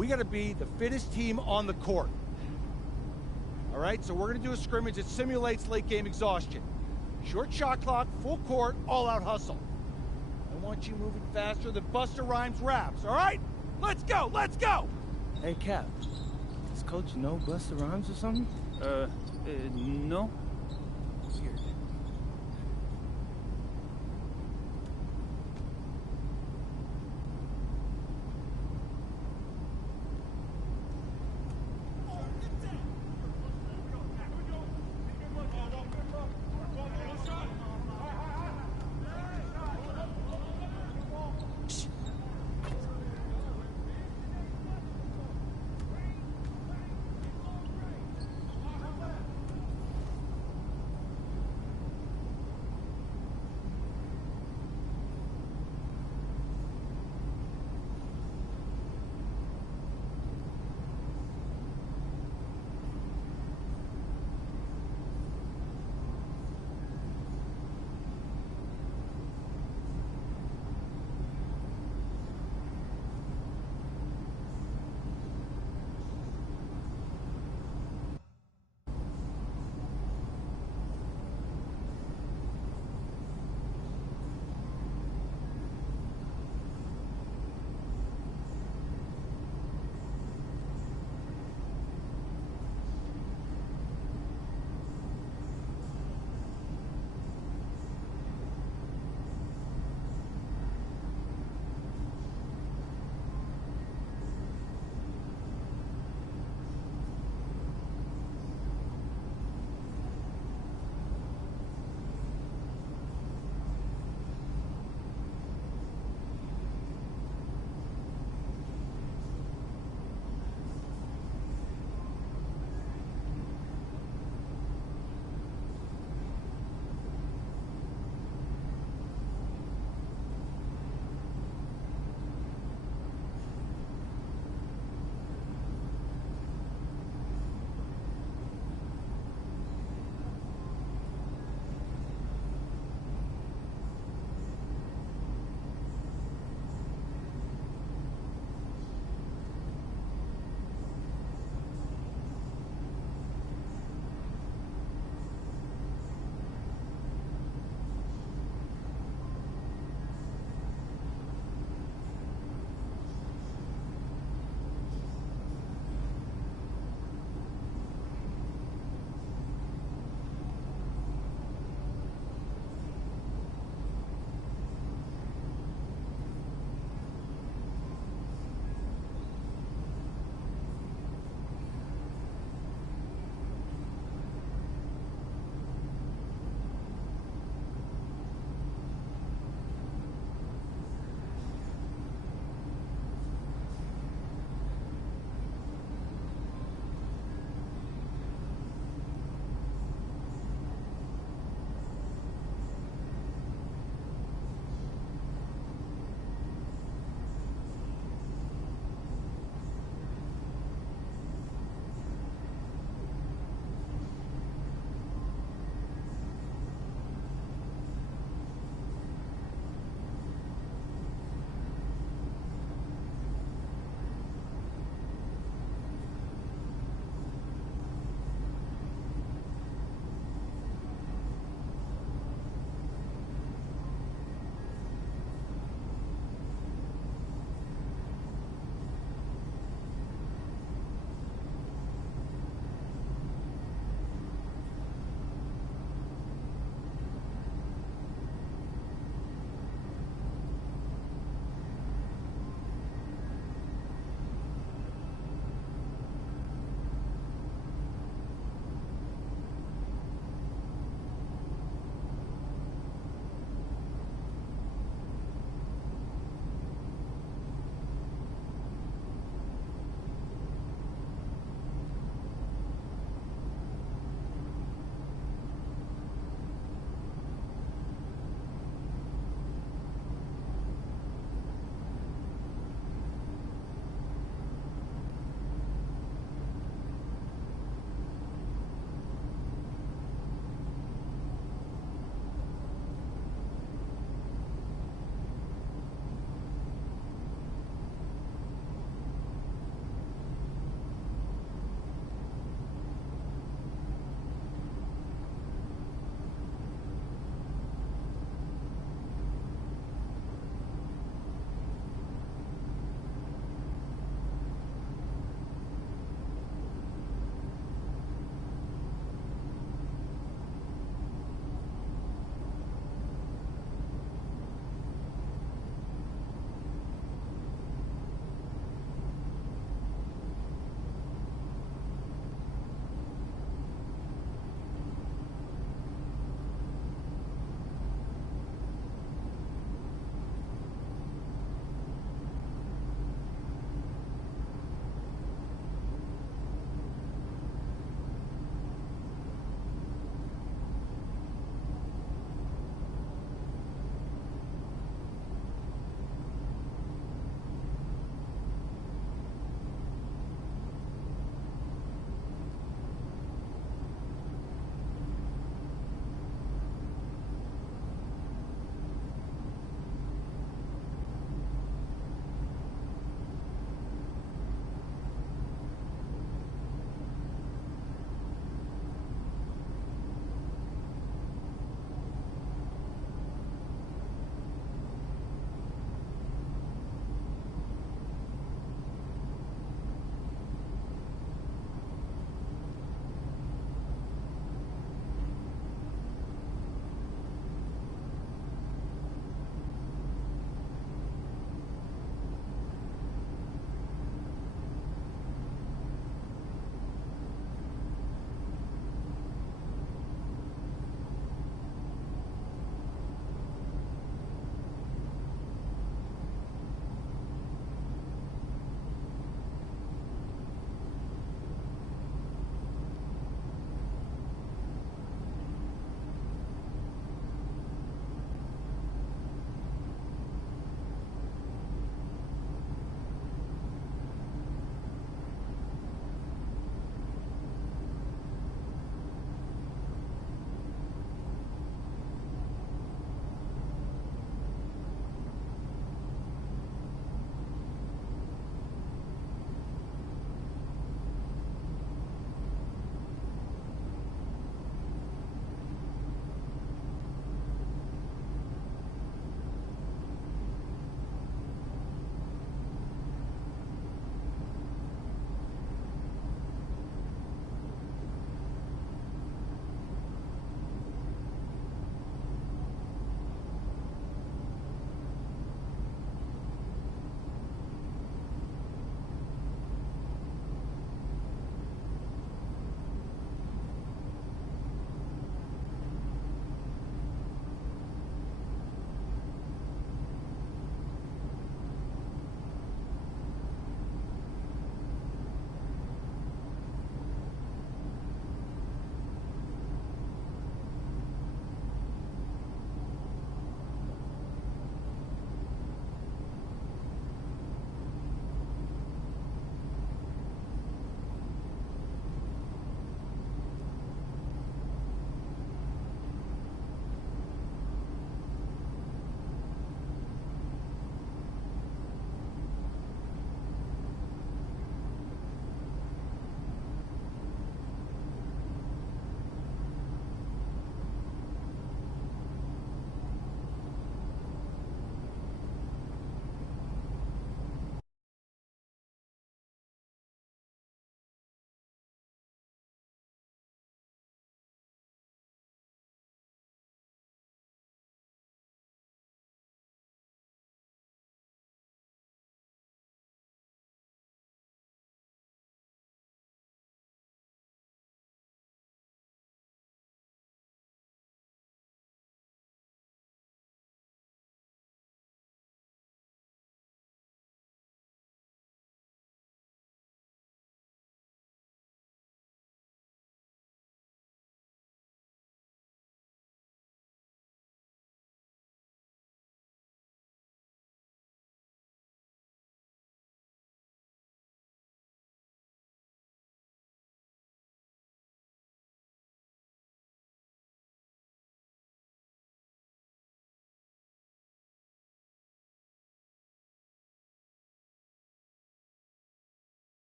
We got to be the fittest team on the court. All right, so we're going to do a scrimmage that simulates late game exhaustion. Short shot clock, full court, all-out hustle. I want you moving faster than Busta Rhymes raps, all right? Let's go, let's go! Hey, Cap, does Coach know Busta Rhymes or something? No. Weird.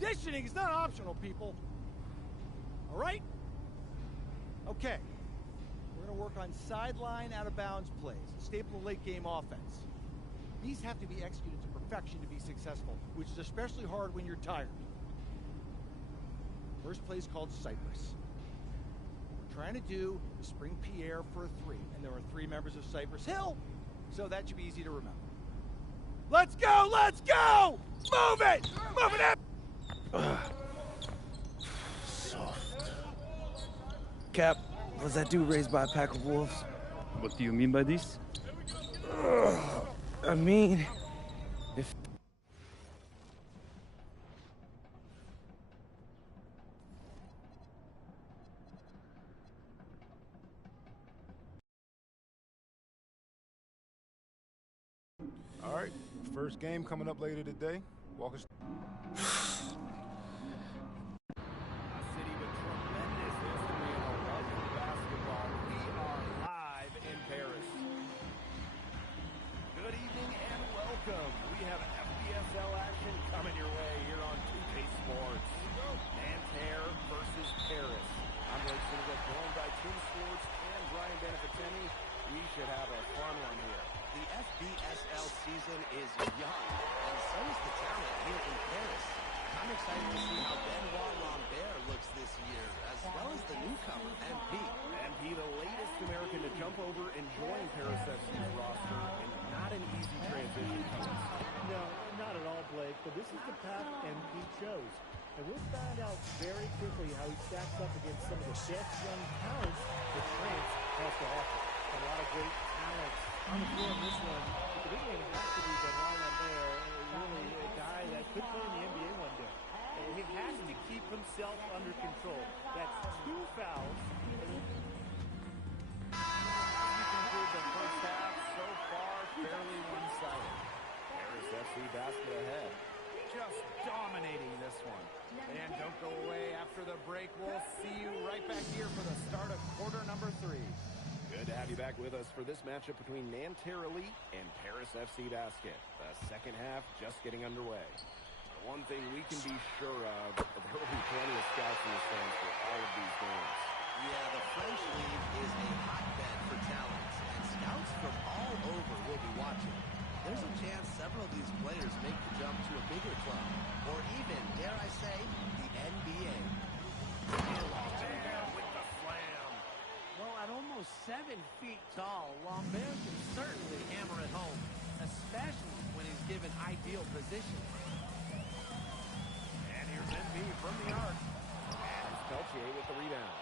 Conditioning is not optional, people. All right? Okay. We're going to work on sideline out-of-bounds plays, a staple of late-game offense. These have to be executed to perfection to be successful, which is especially hard when you're tired. First play is called Cypress. What we're trying to do is spring Pierre for a 3, and there are 3 members of Cypress Hill, so that should be easy to remember. Let's go! Let's go! Move it! Move it up! Soft. Cap, was that dude raised by a pack of wolves? What do you mean by this? I mean, if... All right, first game coming up later today. Walk us. A city with tremendous history and a love for basketball. We are live in Paris. Good evening and welcome. We have FBSL action coming your way here on 2K Sports. Nanterre versus Paris. I'm Blake Singer, joined by Tim Sports and Brian Beneficeni. We should have a fun one here. The FBSL season is young, and so is the talent here in Paris. I'm excited to see how Benoit Lambert looks this year, as well as the newcomer, MP. MP, the latest American to jump over and join Paris FC's roster, and not an easy transition. No, not at all, Blake, but this is the path MP chose. And we'll find out very quickly how he stacks up against some of the best young talents that France has to offer. A lot of great talent on the floor in this one. But the big name has to be Benoit Lambert, really a guy that could play in the NBA one day. And he has to keep himself under control. That's 2 fouls. As we conclude the first half, so far, fairly one-sided. Paris FC basket ahead. Just dominating this one. And don't go away after the break. We'll see you right back here for the start of quarter number 3. Good to have you back with us for this matchup between Nanterre Elite and Paris FC Basket. The second half just getting underway. One thing we can be sure of, there will be plenty of scouts in the stands for all of these games. Yeah, the French League is a hotbed for talent, and scouts from all over will be watching. There's a chance several of these players make the jump to a bigger club, or even, dare I say, the NBA. With the slam. Well, at almost 7 feet tall, Lambert can certainly hammer it home, especially when he's given ideal position. And here's NB from the arc. And it's Peltier with the rebound.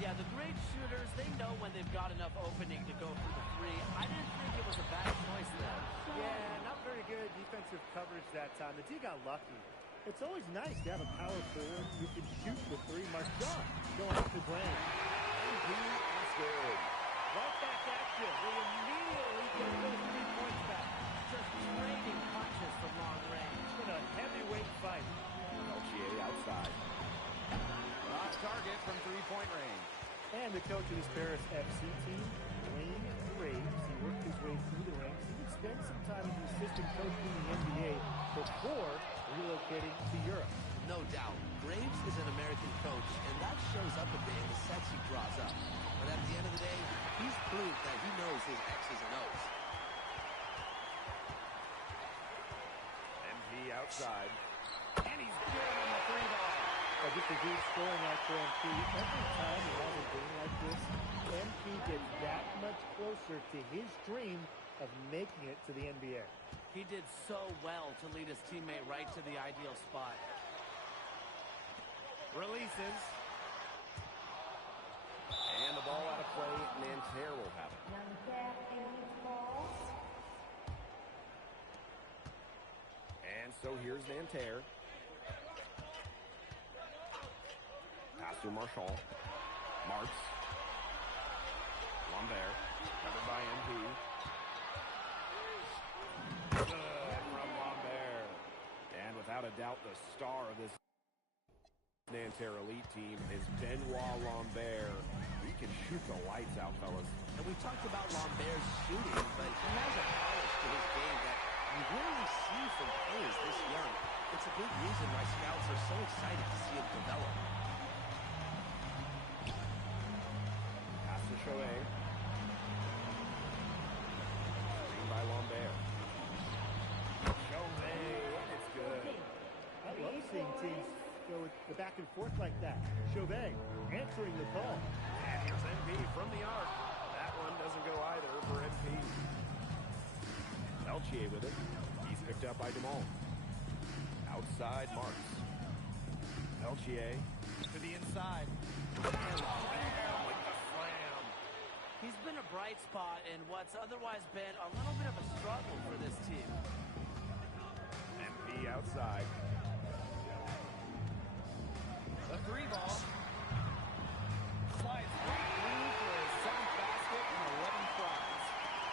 Yeah, the great shooters, they know when they've got enough opening to go for the 3. I didn't think it was a bad choice there. Yeah, not very good defensive coverage that time. The D got lucky. It's always nice to have a power forward who can shoot the 3. Marchand going up the brain. NB is good. Right back at you. They immediately get those 3 points back. Just trading punches from long range. It's been a heavyweight fight. Peltier outside. Off target from 3-point range. And the coach of this Paris FC team, Wayne Graves, he worked his way through the ranks. He would spend some time as an assistant coach in the NBA before relocating to Europe. No doubt, Graves is an American coach, and that shows up a bit in the sets he draws up. But at the end of the day, he's proved that he knows his X's and O's. MP outside. And he's good on the 3-ball. Just a huge scoring out for MP. Every time he has a game like this, MP gets that much closer to his dream of making it to the NBA. He did so well to lead his teammate right to the ideal spot. Releases. And the ball out of play. Nanterre will have it. And so here's Nanterre. Pass to Marchand. Marks. Lambert. Covered by MP. Good from Lambert. And without a doubt, the star of this Nanterre Elite team is Benoit Lambert. He can shoot the lights out, fellas. And we talked about Lambert's shooting, but he has a polish to his game that you rarely see from players this young. It's a big reason why scouts are so excited to see him develop. Pass to Shohei. Screen by Lambert. Shohei, and it's good. I love seeing teams go with the back and forth like that. Chauvet answering the call. And here's MP from the arc. That one doesn't go either for MP. Peltier with it. He's picked up by Dumal. Outside Marks. Peltier to the inside. And Lambert with the slam. He's been a bright spot in what's otherwise been a little bit of a struggle for this team. MP outside. The three ball. Slides right through for his 7th basket and 11 tries.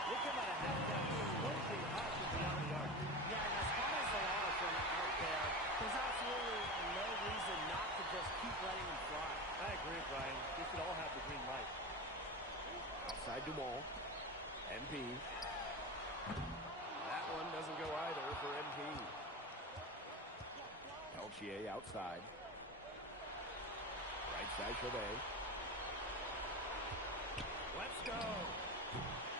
Look at that half-down scorching hot from beyond the arc. Yeah, and as hot as they are from out there, there's absolutely no reason not to just keep letting them fly. I agree, Brian. They should all have the green light. Outside Dumal. MP. That one doesn't go either for MP. Peltier outside. Right side Chauvet. Let's go.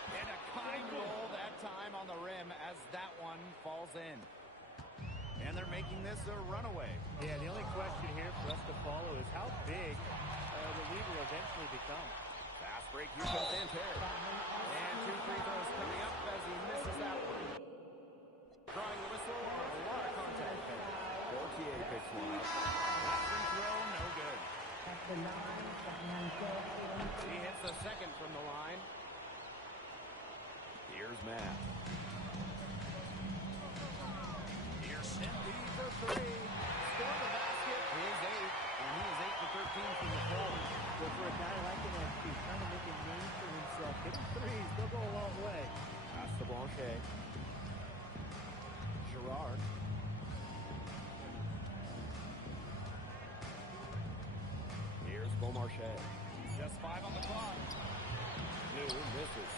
And a kind roll that time on the rim as that one falls in. And they're making this a runaway. Yeah, the only question here for us to follow is how big the lead will eventually become. Fast break, here comes Santerre. And 2 free throws coming up as he misses that one. Drawing the whistle on a lot of contact there. Gaultier picks one up. That free throw, no good. He hits the second from the line. Here's Matt. Here's MP for 3. Scored the basket. His 8, and he is 8 for 13 from the floor. But for a guy like him, he's trying to make a name for himself. Hitting threes, they'll go a long way. Pass to Blanchet. Girard. Here's Beaumarchais. Just 5 on the clock. New misses.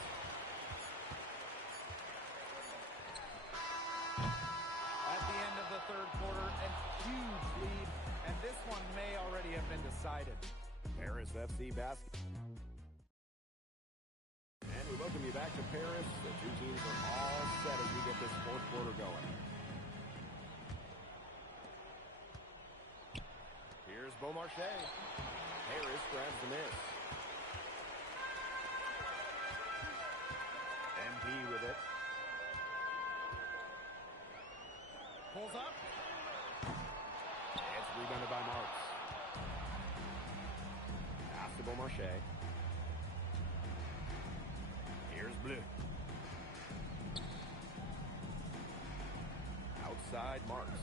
At the end of the third quarter, a huge lead, and this one may already have been decided. Paris FC basket. And we welcome you back to Paris. The two teams are all set as we get this fourth quarter going. Here's Beaumarchais. Harris grabs the miss. MP with it. Pulls up. It's rebounded by Marks. Pass to Beaumarchais. Here's Bleu. Outside Marks.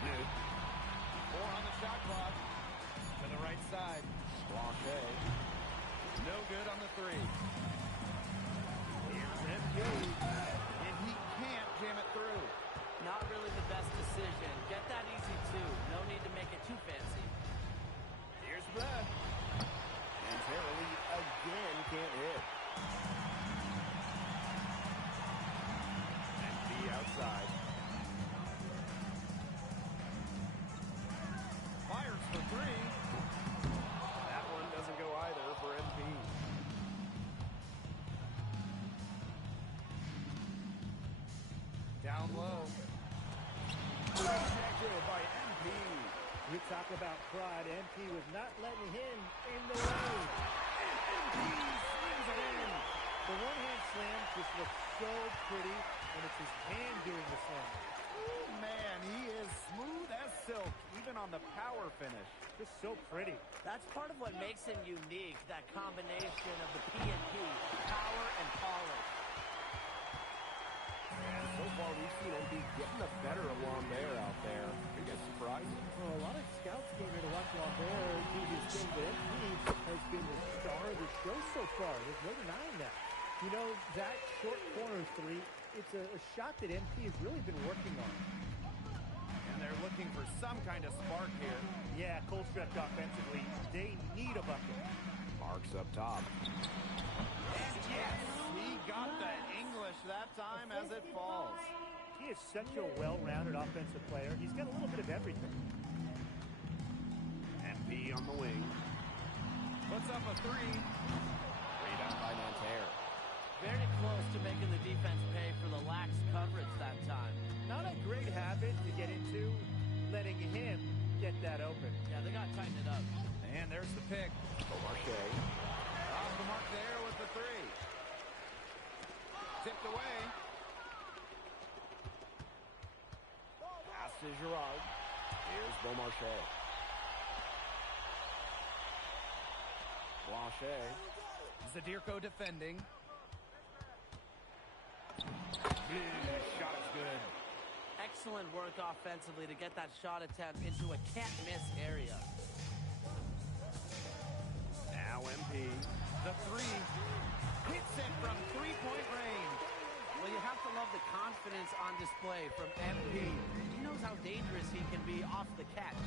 Bleu. 4 on the shot clock. To the right side. Blanchet. No good on the 3. Here's MP. And he can't jam it through. Not really the best decision. Get that easy, too. No need to make it too fancy. Here's Bleu. And Terrelli again can't hit. MP outside. Fires for 3. That one doesn't go either for MP. Down low. Rejected by MP. You talk about pride. MP was not letting him in the lane. And MP slings it in. The one-hand slam just looks so pretty when it's his hand doing the slam. Oh, man, he is smooth as silk, even on the power finish. Just so pretty. That's part of what makes him unique, that combination of the P&P, power and polish. And so far, we've seen MP getting the better of Lambert out there. I guess surprising. Well, a lot of scouts came here to watch Lambert do his thing, but MP has been the star of the show so far. There's no denying that. You know, that short corner 3, it's a shot that MP has really been working on. And they're looking for some kind of spark here. Yeah, cold stretch offensively. They need a bucket. Marks up top. And yes, he got the English that time as it falls. He He is such a well-rounded offensive player. He's got a little bit of everything. MP on the wing. Puts up a three. Rebound by Nanterre. Very close to making the defense pay for the lax coverage that time. Not a great habit to get into, letting him get that open. Yeah, they got to tighten it up. And there's the pick. Beaumarchais. Off the mark there with the three. Tipped away. Pass to Girard. Here's Beaumarchais. Blanchet. Zadirko defending. Shot is good. Excellent work offensively to get that shot attempt into a can't-miss area. Now MP. The three. Hits it from three-point range. Well, you have to love the confidence on display from MP. He knows how dangerous he can be off the catch.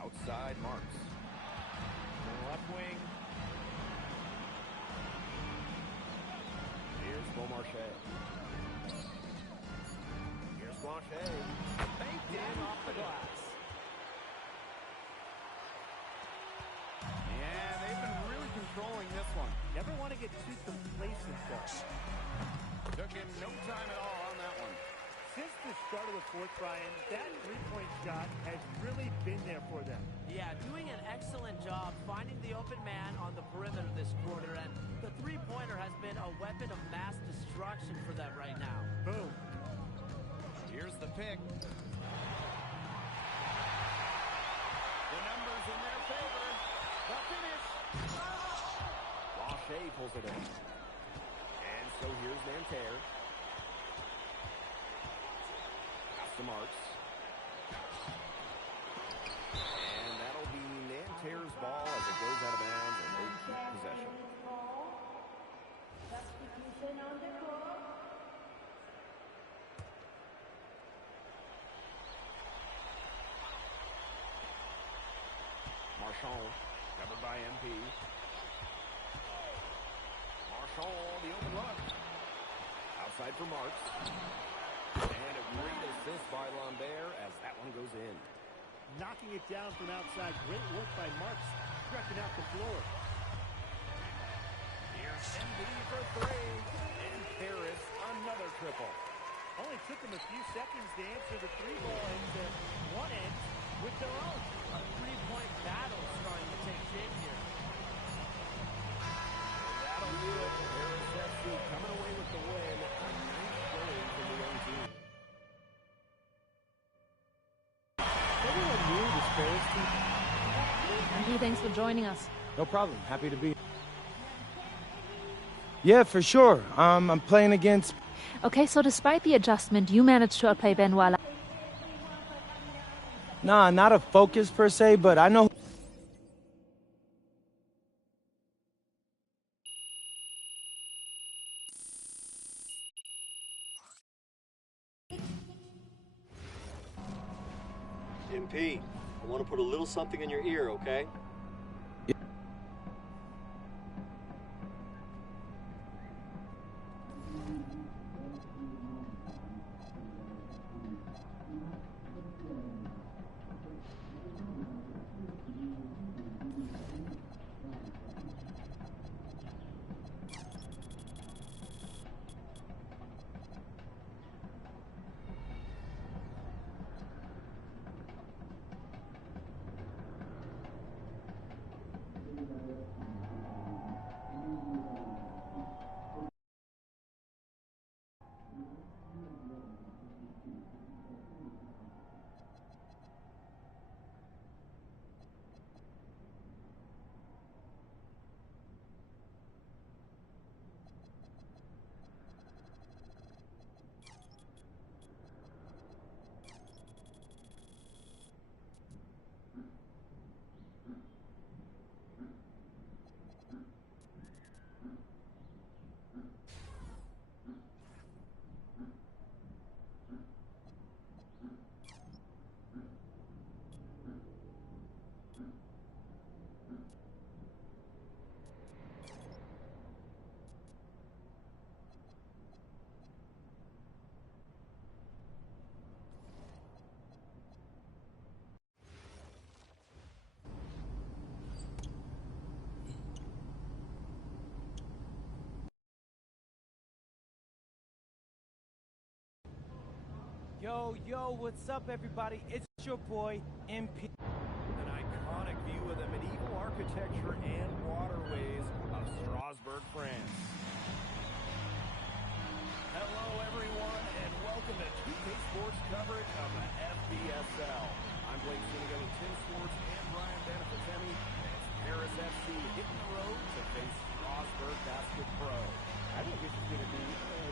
Outside Marks. Left wing. Here's Beaumarchais. Here's Blanchet. Banked in off the glass. Yeah, they've been really controlling this one. Never want to get too complacent, though. Took him no time at all on that one. Since the start of the fourth, Brian, that three-point shot has really been there for them. Yeah, doing an excellent job finding the open man on the perimeter this quarter, and the three-pointer has been a weapon of mass destruction for them right now. Boom. Here's the pick. The numbers in their favor. The finish. Blanchet pulls it in. And so here's Nanterre. Pass to Marks. And that'll be Nanterre's ball as it goes out of bounds, and they keep possession. Marchand, covered by MP. Marchand, the open look. Outside for Marks. And a great assist by Lambert as that one goes in. Knocking it down from outside. Great work by Marks, stretching out the floor. Here's MB for three. And Harris, another triple. Only took them a few seconds to answer the three ball into one end with their own. A three-point battle starting to take shape here. And that'll do it. Harris FC coming away with the win. A nice showing from the young team. Everyone knew the Spurs team. Andy, thanks for joining us. No problem. Happy to be here. Yeah, for sure. I'm playing against... Okay, so despite the adjustment, you managed to outplay Benoit. Nah, not a focus per se, but I know... MP, I want to put a little something in your ear, okay? Yo, what's up, everybody? It's your boy, MP. An iconic view of the medieval architecture and waterways of Strasbourg, France. Hello, everyone, and welcome to 2K Sports coverage of the FBSL. I'm Blake Finnegan with Tim Sports and Brian Benefitemi. It's Paris FC hitting the road to face Strasbourg Basket Pro. I think this is going to be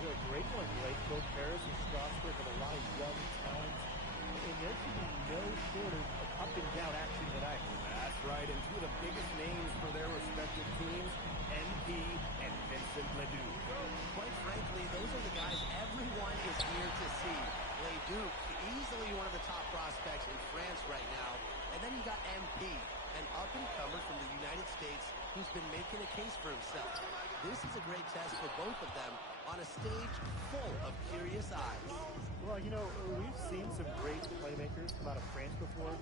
a great one, Blake. Both Paris and Strasbourg have a lot of young talent. And there should be no shortage of up-and-down action tonight. That's right, and two of the biggest names for their respective teams, NP and Vincent Ledoux. Quite frankly, those are the guys everyone is here to see. Ledoux, easily one of the top prospects in France right now. And then you got MP, an up-and-comer from the United States who's been making a case for himself. This is a great test for both of them on a stage full of curious eyes. Well, you know, we've seen some great playmakers come out of France before,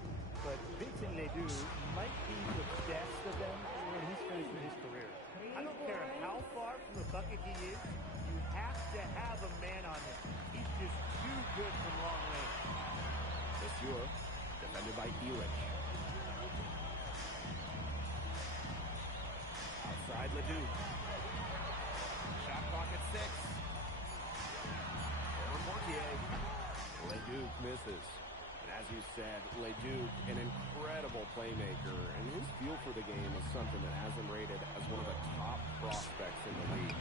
but Vincent Ledoux might be the best of them when he's finished with his career. I don't care how far from the bucket he is, you have to have a man on him. He's just too good from long range. Monsieur, defended by Elich. Outside Ledoux. Shot clock at 6. Over Portier. Ledoux misses. And as you said, Ledoux, an incredible playmaker, and his feel for the game is something that has him rated as one of the top prospects in the league.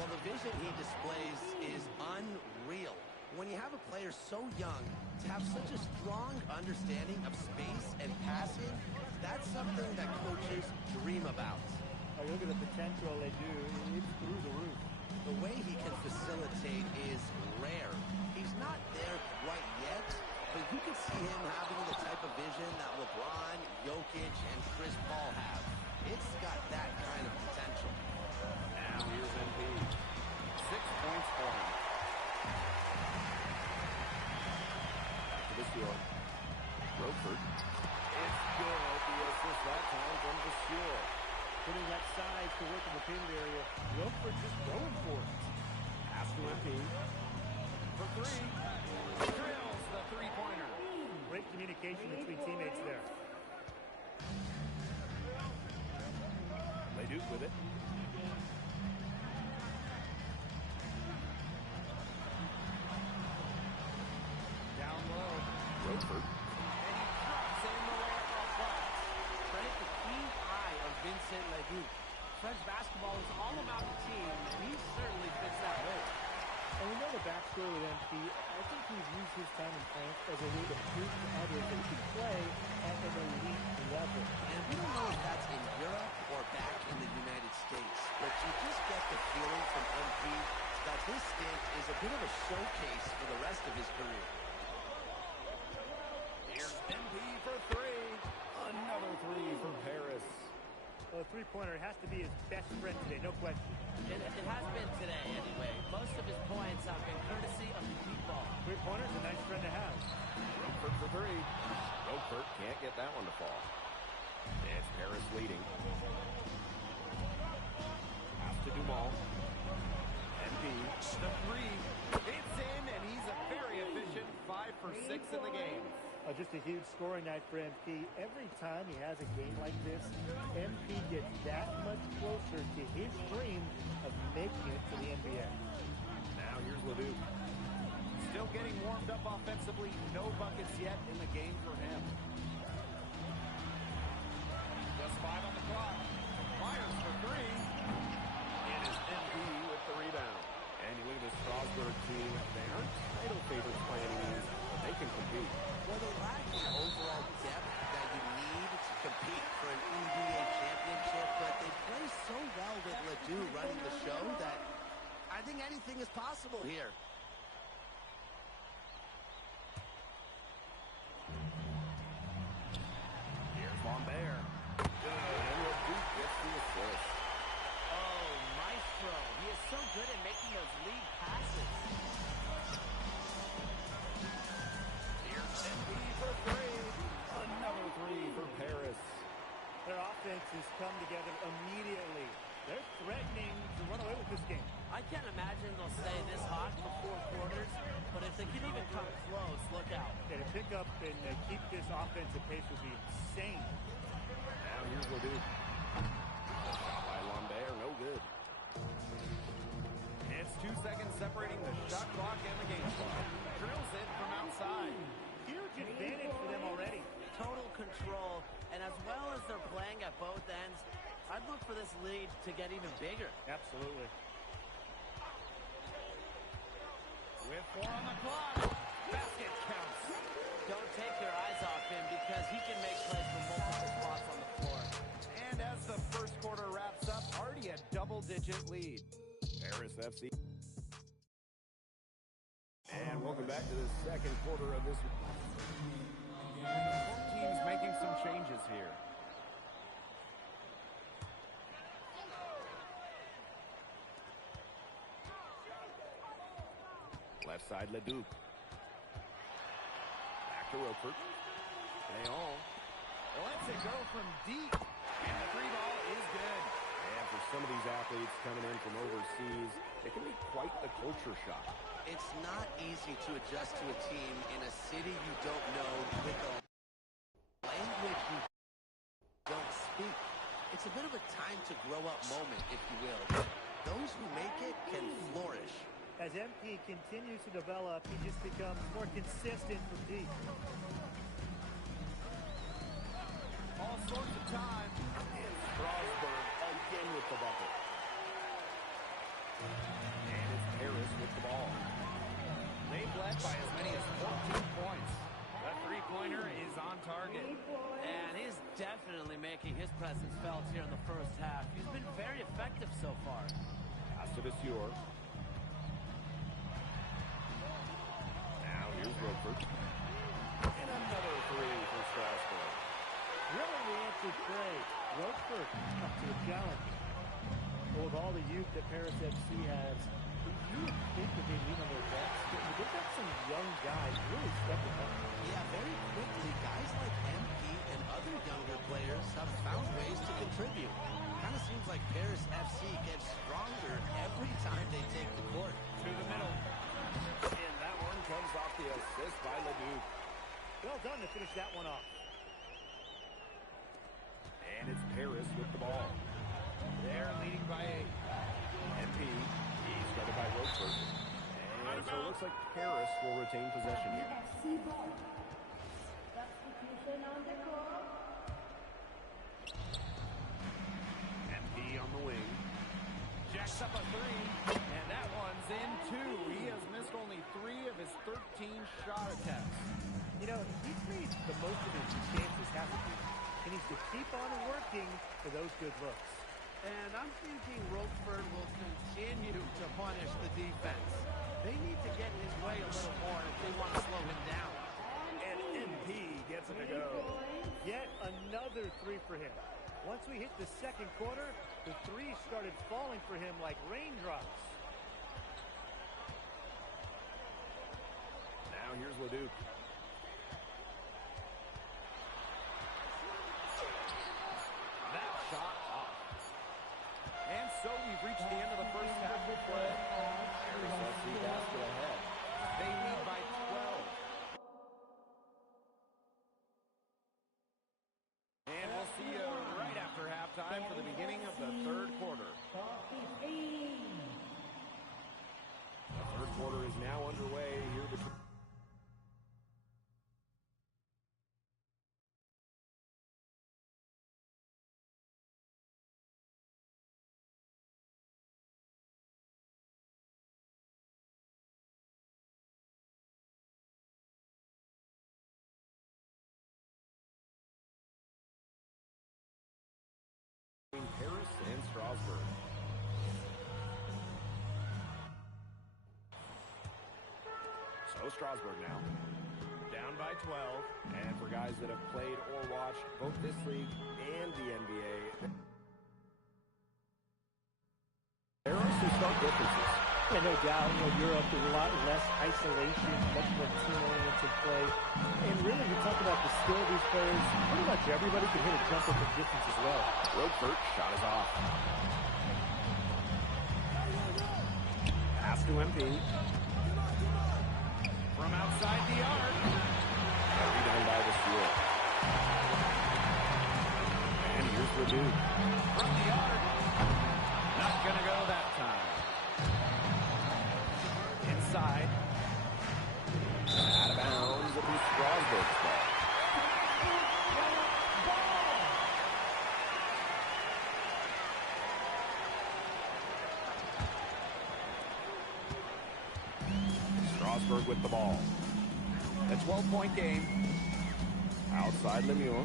Well, the vision he displays is unreal. When you have a player so young, to have such a strong understanding of space and passing, that's something that coaches dream about. Oh, look at the potential of Ledoux. It's through the roof. The way he can facilitate is rare. He's not there quite yet, but you can see him having the type of vision that LeBron, Jokic, and Chris Paul have. It's got that kind of potential. Now here's MP. 6 points for him. Back to Monsieur. Roper. It's good. The assist that time from Monsieur. Putting that size to work in the painted area. Roper just going for it. Pass to MP. For 3. Drills the three-pointer. Great communication between teammates there. Ledoux with it. Down low. Roper. And he drops in the layup off glass. Credit the keen eye of Vincent Ledoux. French basketball is all about the team, and he certainly fits that role. And we know the backstory with MP. I think he's used his time in France as a way to prove to others that he can play at an elite level. And we don't know if that's in Europe or back in the United States, but you just get the feeling from MP that this stint is a bit of a showcase for the rest of his career. Here's MP for 3. Another 3 from Paris. Well, a three-pointer has to be his best friend today, no question. It has been today, anyway. Most of his points have been courtesy of the deep ball. Three-pointer's a nice friend to have. Roper for 3. Roper can't get that one to fall. It's Paris leading. Pass to Dumal. MP. The 3. It's in, and he's a very efficient 5 for 6 in the game. Just a huge scoring night for MP. Every time he has a game like this, MP gets that much closer to his dream of making it to the NBA. Now here's Ledoux. Still getting warmed up offensively. No buckets yet in the game for him. Just 5 on the clock. Fires for 3. It is MP with the rebound. And you look at the Strasbourg team. They aren't title favorites by any means, but they can compete. Well, they lack the overall depth that you need to compete for an NBA championship, but they play so well with Ledoux running the show that I think anything is possible here. Here's Lambert. Good, and Ledoux gets the assist. Oh, maestro. He is so good at making those lead passes. Here's MP for 3. Another 3 for Paris. Their offense has come together immediately. They're threatening to run away with this game. I can't imagine they'll stay this hot for Yeah, to pick up and keep this offensive pace would be insane. Now here's Ledoux. Shot by Lambert, no good. It's 2 seconds separating the shot clock and the game clock. Drills it from outside. Huge advantage for them already. Total control, and as well as they're playing at both ends, I'd look for this lead to get even bigger. Absolutely. With 4 on the clock, basket counts. Don't take your eyes off him because he can make plays from multiple spots on the floor. And as the first quarter wraps up, already a double-digit lead. Paris FC. And welcome back to the second quarter of this. Both teams making some changes here. Left side, Ledoux. Back to Roper. Leon lets it go from deep. And the 3 ball is good. And for some of these athletes coming in from overseas, it can be quite the culture shock. It's not easy to adjust to a team in a city you don't know with a language you don't speak. It's a bit of a time to grow up moment, if you will. But those who make it can flourish. As MP continues to develop, he just becomes more consistent from deep. All sorts of time. And Strasburg again with the bucket. And it's Paris with the ball. They've led by as many as 14 points. The three-pointer is on target. And he's definitely making his presence felt here in the first half. He's been very effective so far. Pass to Vasseur. Now here's Roper. And another 3 for Strasburg. Really answered play. Roper up to the challenge. Well, with all the youth that Paris FC has, you would think that they lean on their backs. They've got some young guys really stepping up. Yeah, very quickly, guys like MP and other younger players have found ways to contribute. Kind of seems like Paris FC gets stronger every time they take the court. To the middle. And that one comes off the assist by Ledoux. Well done to finish that one off. And it's Paris with the ball. They're leading by 8. MP. He's started by Roper. And so it looks like Paris will retain possession here. MP on the wing. Jacks up a 3. And that one's in 2. He has missed only 3 of his 13 shot attempts. You know, he's made the most of his chances, hasn't he? He needs to keep on working for those good looks. And I'm thinking Rochford will continue to punish the defense. They need to get his way a little more if they want to slow him down. And MP gets it to go. Yet another 3 for him. Once we hit the second quarter, the 3 started falling for him like raindrops. Now here's Ledoux. That shot off. And so we've reached the end of the first half of play. Paris FC basket ahead. They lead by 12. And we'll see you right after halftime for the beginning of the third quarter. The third quarter is now underway here between. Paris and Strasburg. So Strasburg now. Down by 12. And for guys that have played or watched both this league and the NBA, there are some stark differences. Yeah, no doubt. You know, Europe is a lot less isolation, much more team-oriented play. And really, you talk about the skill of these players, pretty much everybody can hit a jumper from distance as well. Roper, shot is off. Pass to MP. From outside the arc. Rebound by the Stewart. And here's the Duke. From the yard. Not going to go that time. Inside. Out of bounds. It'll be Strasburg's ball. Strasburg with the ball. A 12-point game. Outside Lemieux.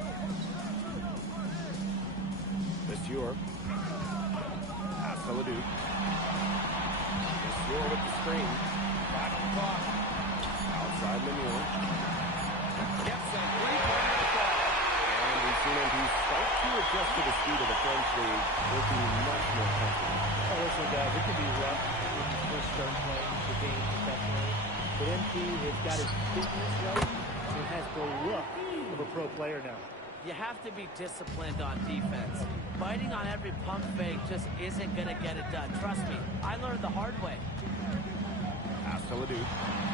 Monsieur. Pass to Ledoux. Monsieur with the screen. 5 on the clock. Outside Lemieux. Gets a three-pointer to fall. And we've seen him start to adjust to the speed of the French league, looking much more comfortable. Oh, listen, guys, it can be rough when you first start playing the game professionally. But MP has got his fitness right and has the look of a pro player now. You have to be disciplined on defense. Biting on every pump fake just isn't going to get it done. Trust me, I learned the hard way. Pass to Ledoux.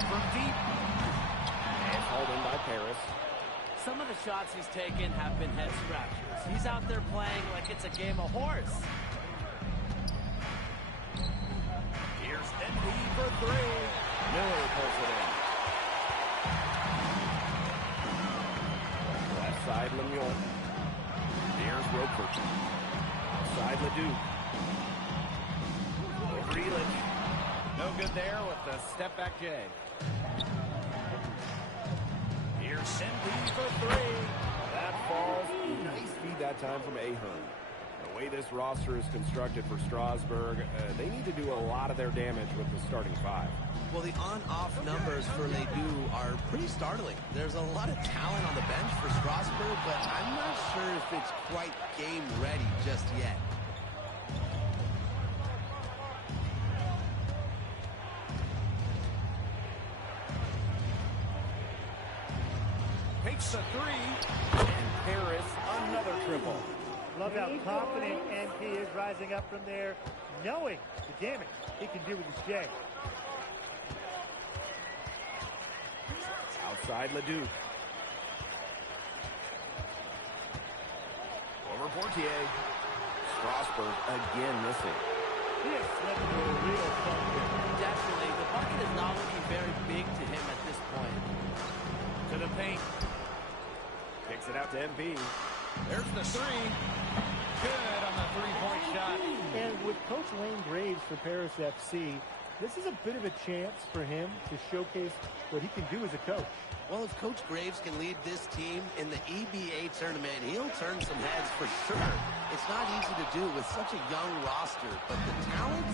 From deep. And hauled in by Paris. Some of the shots he's taken have been head scratchers. He's out there playing like it's a game of horse. Here's MP for three. Miller pulls it in. Left side, Lemieux. Here's Roper. Outside, Ledoux. Over Elich. No good there with the step-back J. Here's MP for three. That falls. Nice feed that time from Ahern. The way this roster is constructed for Strasburg, they need to do a lot of their damage with the starting five. Well, the on-off numbers for Ledoux are pretty startling. There's a lot of talent on the bench for Strasburg, but I'm not sure if it's quite game ready just yet. Takes the three, and Paris another triple. Love how confident MP is rising up from there, knowing the damage he can do with his J. Outside Ledoux. Over Portier. Strasburg again missing. He has slipped into a real funk here. Definitely, the bucket is not looking very big to him at this point. To the paint. Kicks it out to MP. There's the three. Good on the three-point shot. And with Coach Lane Graves for Paris FC, this is a bit of a chance for him to showcase what he can do as a coach. Well, if Coach Graves can lead this team in the EBA tournament, he'll turn some heads for sure. It's not easy to do with such a young roster, but the talent,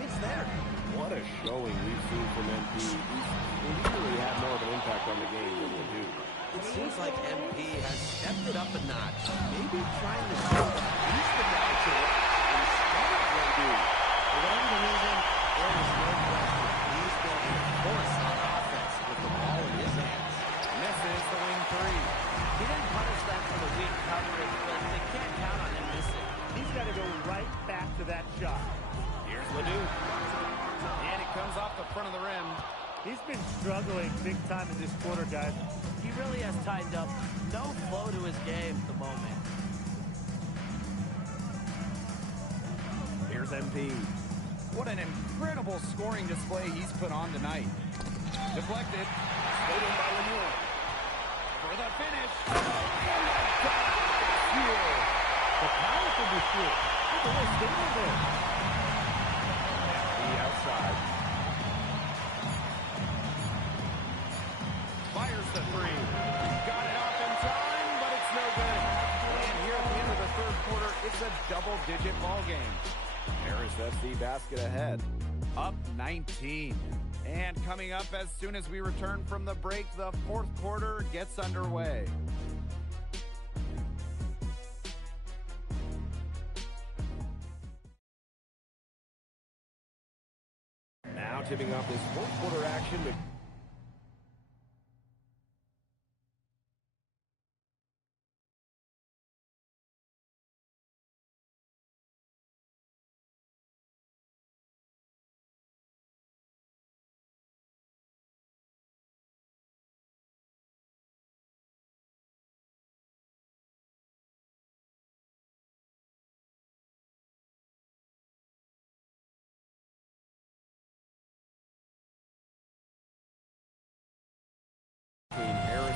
it's there. What a showing we've seen from MP. He's clearly had more of an impact on the game than Ledoux. It seems like MP has stepped it up a notch, maybe trying to show that he's the guy to watch instead of Ledoux. For whatever the reason, there is no question he's been a force on offense with the ball in his hands. Misses the wing three. He didn't punish them for the weak coverage, but they can't count on him missing. He's got to go right back to that shot. Here's Ledoux. And it comes off the front of the rim. He's been struggling big time in this quarter, guys. He really has tightened up. No flow to his game at the moment. Here's MP. What an incredible scoring display he's put on tonight. Deflected. Stolen by Lemieux. For the finish. The power for Boucher. Look at this standing there. The outside. Fires the three. Got it off in time, but it's no good. And here at the end of the third quarter, it's a double-digit ball game. Paris FC basket ahead. Up 19. And coming up as soon as we return from the break, the fourth quarter gets underway. Now tipping off this fourth quarter action.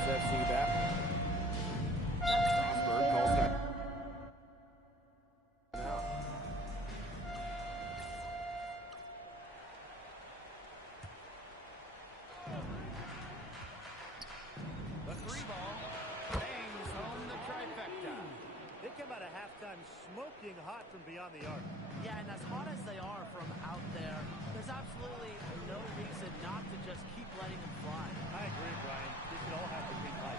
FC back. Strasburg calls that out. The three ball bangs home the trifecta. They come out of halftime smoking hot from beyond the arc. Yeah, and as hot as they are from out there, there's absolutely no reason not to just keep letting them fly. I agree, Brian. They should all have the green light.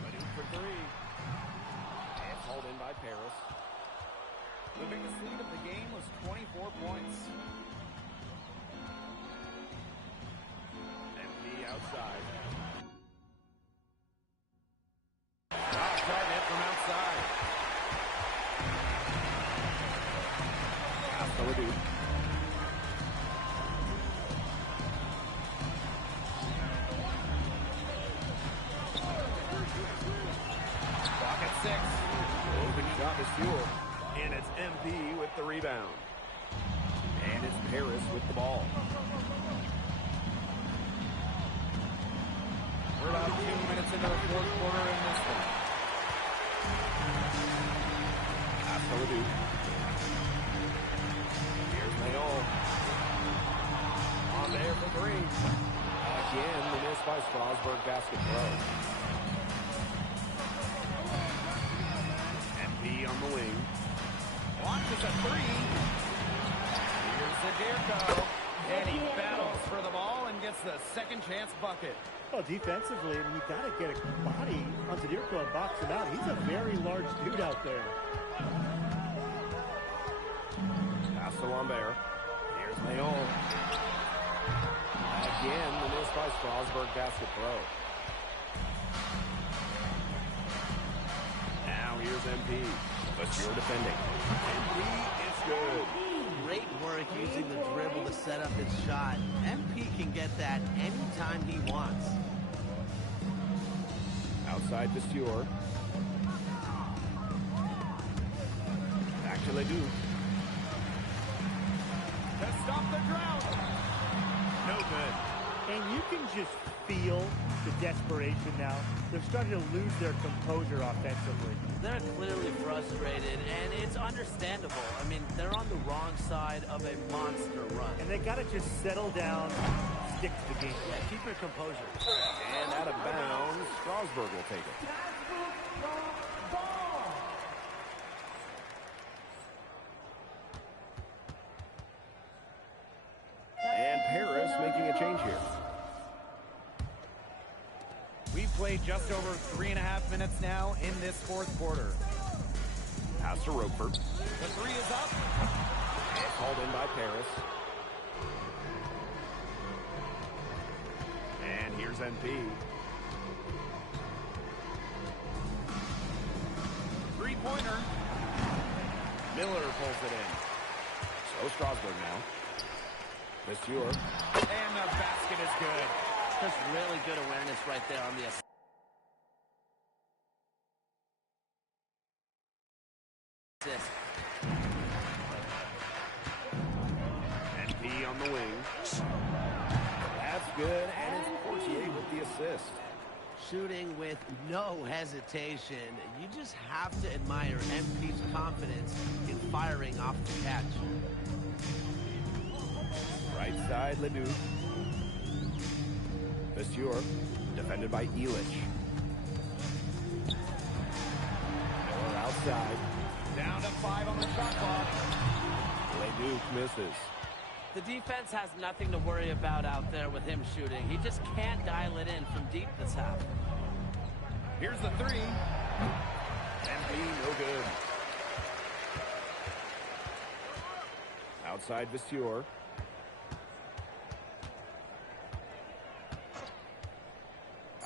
Ready for three. And hauled in by Paris. The biggest lead of the game was 24 points. MP outside. Target from outside. Ledoux. Clock at 6. Open shot is Fuel. And it's MP with the rebound. And it's Paris with the ball. We're about 2 minutes into the fourth quarter in this one. After Ledoux. On there for three. Again, the miss by Strasburg basket throw. MP on the wing. Launches a three. Here's Zadirko. And he battles for the ball and gets the second chance bucket. Well, defensively, I mean, you got to get a body on Zadirko and box him out. He's a very large dude out there. Pass to Lambert. Here's Leon. Again, the miss by Strasburg basket throw. Now here's MP. But you're defending. MP is good. Great work using the dribble to set up his shot. MP can get that anytime he wants. Outside the Stewart. Back to Ledoux. To stop the drought. No good. And you can just feel the desperation now. They're starting to lose their composure offensively. They're clearly frustrated, and it's understandable. I mean, they're on the wrong side of a monster run. And they got to just settle down, stick to the game. Yeah, keep your composure. And out of bounds, Strasburg will take it. And Paris making a change here. We've played just over 3.5 minutes now in this fourth quarter. Pass to Roquefort. The three is up. And called in by Paris. And here's MP. Three-pointer. Miller pulls it in. So Strasburg now. Monsieur. And the basket is good. Just really good awareness right there on the assist. NP on the wing. That's good, and it's Portier with the assist. Shooting with no hesitation. You just have to admire MP's confidence in firing off the catch. Right side, Ledoux. Monsieur, defended by Elich. Miller outside. Down to 5 on the shot clock. Ledoux misses. The defense has nothing to worry about out there with him shooting. He just can't dial it in from deep this half. Here's the three. MP, no good. Outside Monsieur.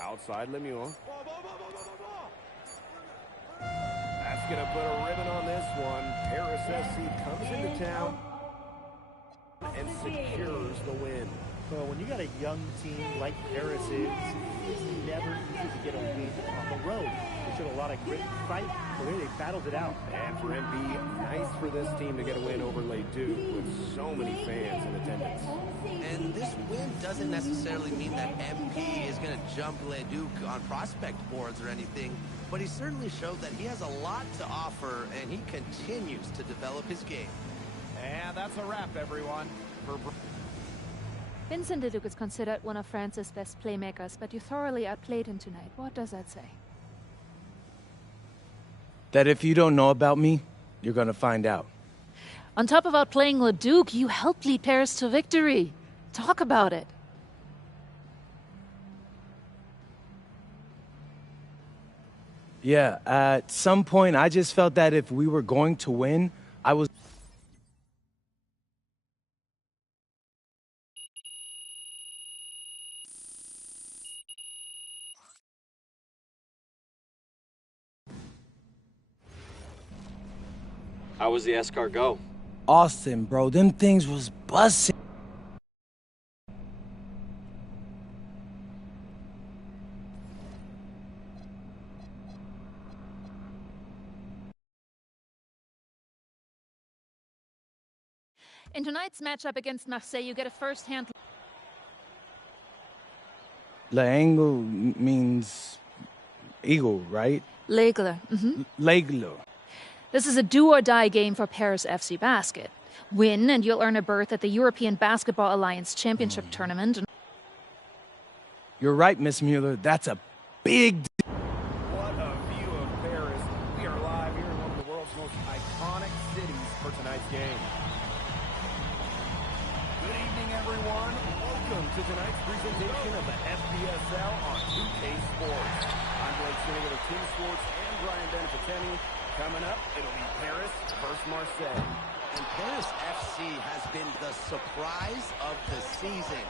Outside Lemieux. That's going to put a ribbon on this one. Paris FC comes into town and secures the win. Well, when you got a young team like Paris is, it's never easy to get a win on the road. They showed a lot of grit and fight, the way they battled it out. And for MP, nice for this team to get a win over Les Duc with so many fans in attendance. And this win doesn't necessarily mean that MP is going to jump Les Duc on prospect boards or anything, but he certainly showed that he has a lot to offer, and he continues to develop his game. And that's a wrap, everyone. Vincent Leduc is considered one of France's best playmakers, but you thoroughly outplayed him tonight. What does that say? That if you don't know about me, you're gonna find out. On top of outplaying Leduc, you helped lead Paris to victory. Talk about it. Yeah, at some point I just felt that if we were going to win, I was... How was the escargot? Austin, bro, them things was busting. In tonight's matchup against Marseille, you get a first-hand... L'Angle means eagle, right? L'Aigle. L'Aigle. This is a do-or-die game for Paris FC Basket. Win, and you'll earn a berth at the European Basketball Alliance Championship Tournament. You're right, Miss Mueller. That's a big deal. What a view of Paris. We are live here in one of the world's most iconic cities for tonight's game. Good evening, everyone. Welcome to tonight's presentation of the FBSL on 2K Sports. I'm Blake Singer of Team Sports and Brian Benefiteni. Coming up, it'll be Paris versus Marseille. And Paris FC has been the surprise of the season.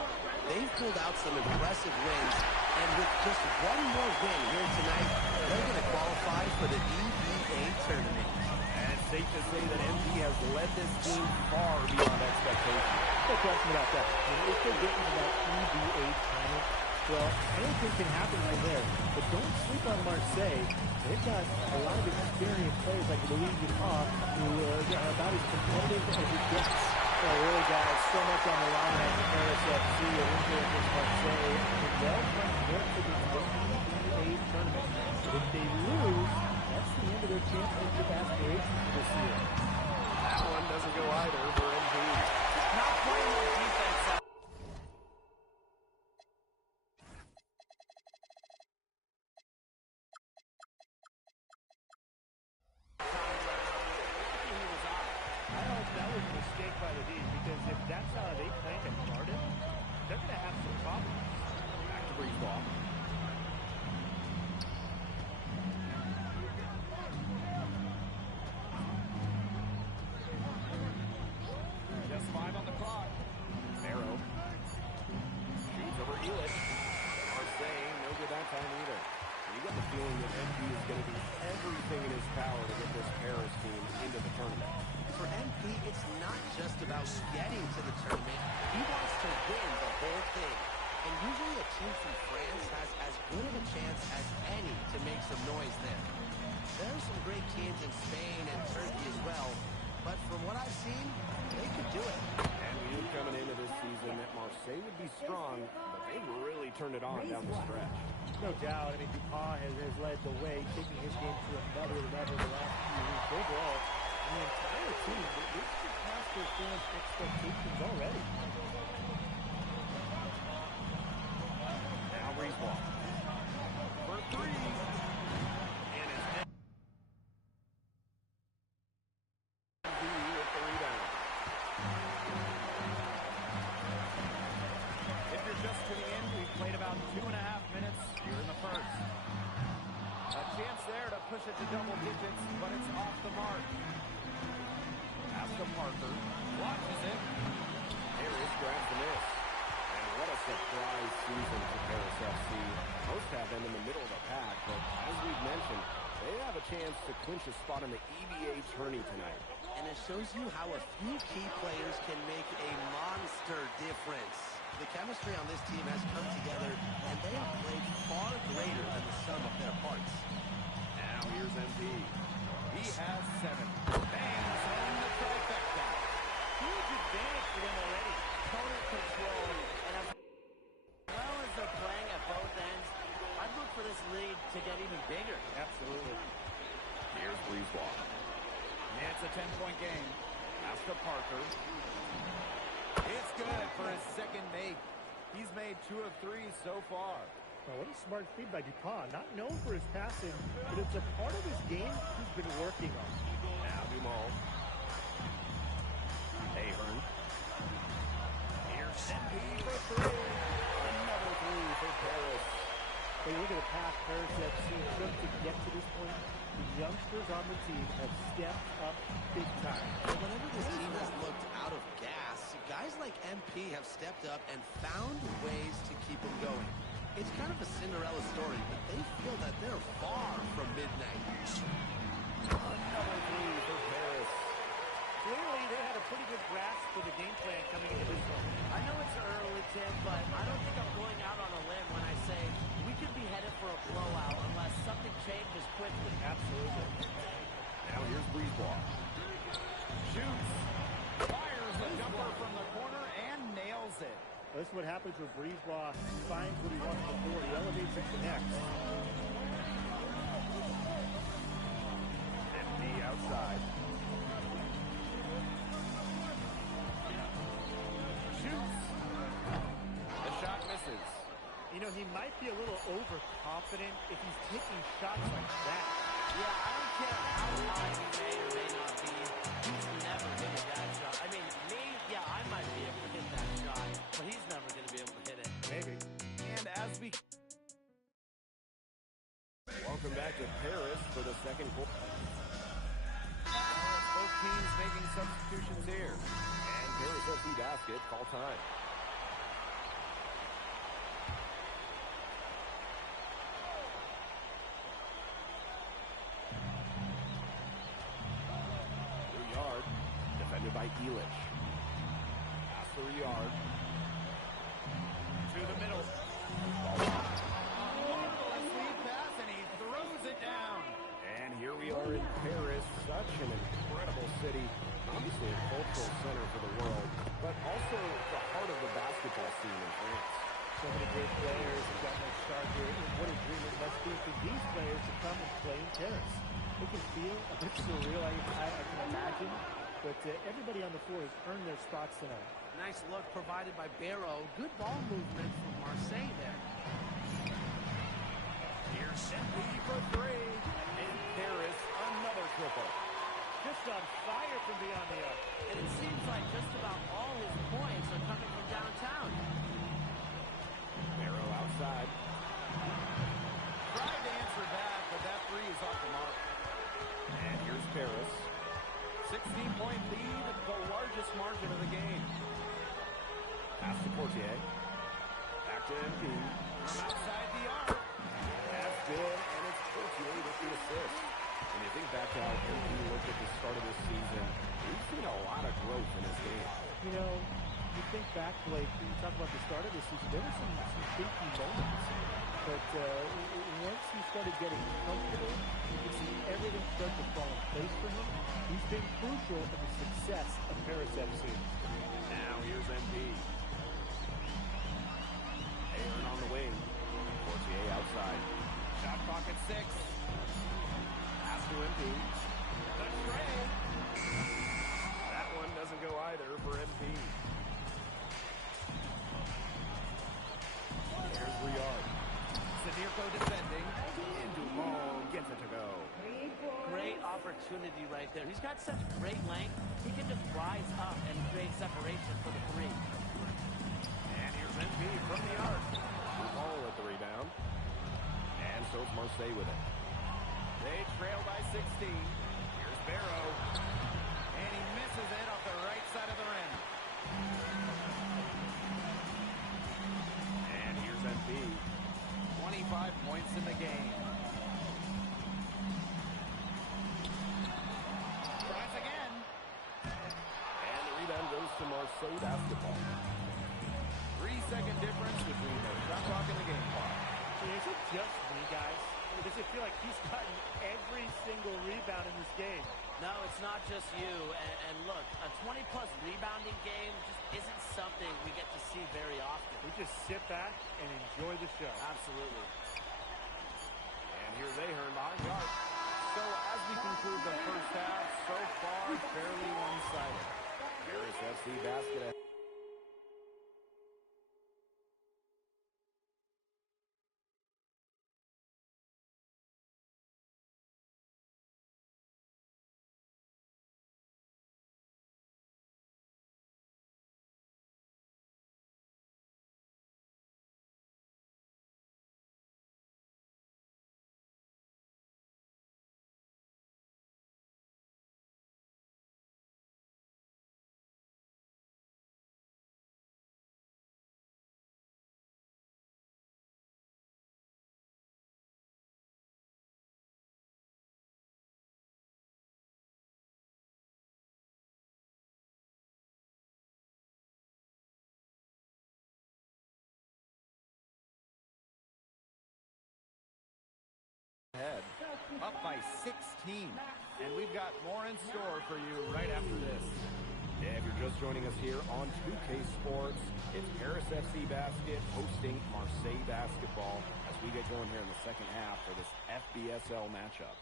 They've pulled out some impressive wins, and with just one more win here tonight, they're going to qualify for the EBA tournament. And it's safe to say that MP has led this team far beyond expectations. No question about that. And if they get into that EBA tournament, well, anything can happen right there. But don't sleep on Marseille. They've got a lot of experienced players like Louis Dupont, who are about as competitive as it gets. Well, really, guys, so much on the line. Paris FC are into against Marseille. And they'll come here to the EBA tournament. But if they lose, that's the end of their championship aspirations this year. That one doesn't go either for MP. Not playing on defense. That's how they plan to guard it. They're going to have some problems. Back to Breeze ball. Just 5 on the clock. Barrow. Shoots over Elish. Marseille, no good that time either. And you got the feeling that MP is going to do everything in his power to get this Paris team into the tournament. For MP, it's not just about getting to the tournament. He wants to win the whole thing. And usually a team from France has as good of a chance as any to make some noise there. There are some great teams in Spain and Turkey as well. But from what I've seen, they could do it. And we knew coming into this season that Marseille would be strong, but they've really turned it on down the stretch. No doubt. I mean, Dupont has led the way, taking his game to another level the last few weeks. Overall, the entire team, they've surpassed their fans' expectations already. Now Breeze ball. For 3. And it's net. With the rebound. If you're just tuning in, we've played about 2.5 minutes here in the first. A chance there to push it to double digits, but it's off the mark. Pass to Parker. Watches it. Harris grabs the miss. And what a surprise season for Paris FC. Most have them in the middle of the pack, but as we've mentioned, they have a chance to clinch a spot in the EBA tourney tonight. And it shows you how a few key players can make a monster difference. The chemistry on this team has come together, and they have played far greater than the sum of their parts. Now here's MP. He has 7. Bangs home the trifecta. Huge advantage for them already. Total control. And as well as they're playing at both ends, I'd look for this lead to get even bigger. Absolutely. Here's Breezewalk. It's a 10-point game. Pass to Parker. It's good for his second make. He's made 2 of 3 so far. Well, what a smart feed by DuPont. Not known for his passing, but it's a part of his game he's been working on. Now Dumal. Ahern. Here's MP for 3. Another 3 for Paris. When you look at the path Paris FC took to get to this point, the youngsters on the team have stepped up big time. And whenever this team has looked out of gas, guys like MP have stepped up and found ways to keep them going. It's kind of a Cinderella story, but they feel that they're far from midnight. Another 3 for Paris. Clearly, they had a pretty good grasp for the game plan coming into this one. I know it's early, Tim, but I don't think I'm going out on a limb when I say we could be headed for a blowout unless something changes quickly. Absolutely. Now here's Breezewalk. Shoots. Fires the jumper from the corner and nails it. This is what happens when Breezewalk finds what he wants before. He elevates it to next. MP outside. Shoots. The shot misses. You know, he might be a little overconfident if he's taking shots like that. Yeah, I don't care how high he may or may not be. He's never hitting that shot. I mean, me, yeah, I might be able to hit that shot, but he's never going to be able to hit it. Maybe. And as we... Welcome back to Paris for the second quarter. Both teams making substitutions here. And Paris FC basket, call time. Yard, defended by Elich. Pass for Yard. To the middle. Marvelous lead pass, and he throws it down. And here we are in Paris, such an incredible city. Obviously a cultural center for the world, but also the heart of the basketball scene in France. So many great players have got their start here. And what a dream it must be for these players to come and play in Paris. It can feel a bit surreal, I can imagine, but everybody on the floor has earned their spots tonight. Nice look provided by Barrow. Good ball movement from Marseille there. Here's MP for 3. And Paris, another triple. Just on fire from beyond the arc. And it seems like just about all his points are coming from downtown. Barrow outside. Tried to answer back, but that 3 is off the mark. And here's Paris. 16-point lead, the largest margin of the game. Pass to Portier. Back to MP. From outside the arc. That's good, and it's Portier with the assist. When you think back to how MP looked at the start of this season, we've seen a lot of growth in his game. You know, you think back, Blake, when you talk about the start of this season, there were some shaky moments. But once he started getting comfortable, you could see everything start to fall in place for him. He's been crucial in the success of Paris FC. Now here's MP. Ahern on the wing. Portier outside. Shot clock at 6. Pass to MP. The trade. That one doesn't go either for MP. Here's Riyard. Sadirko defending. And Dumont gets it to go. Great opportunity right there. He's got such great length. He can just rise up and create separation for the 3. And here's MP from the arc. Dumont at the rebound. And so it's Marseille with it. They trail by 16. Here's Barrow. And he misses it off the right side of the rim. And here's MP. 25 points in the game. Tries again. And the rebound goes to Marseille basketball. 3 rebound in this game. No, it's not just you. And look, a 20-plus rebounding game just isn't something we get to see very often. We just sit back and enjoy the show. Absolutely. And here's Ahern behind the arc. So as we conclude the first half, so far fairly one-sided. Paris FC basket. Head up by 16, and we've got more in store for you right after this. If you're just joining us here on 2K Sports, it's Paris FC Basket hosting Marseille Basketball as we get going here in the second half for this FBSL matchup.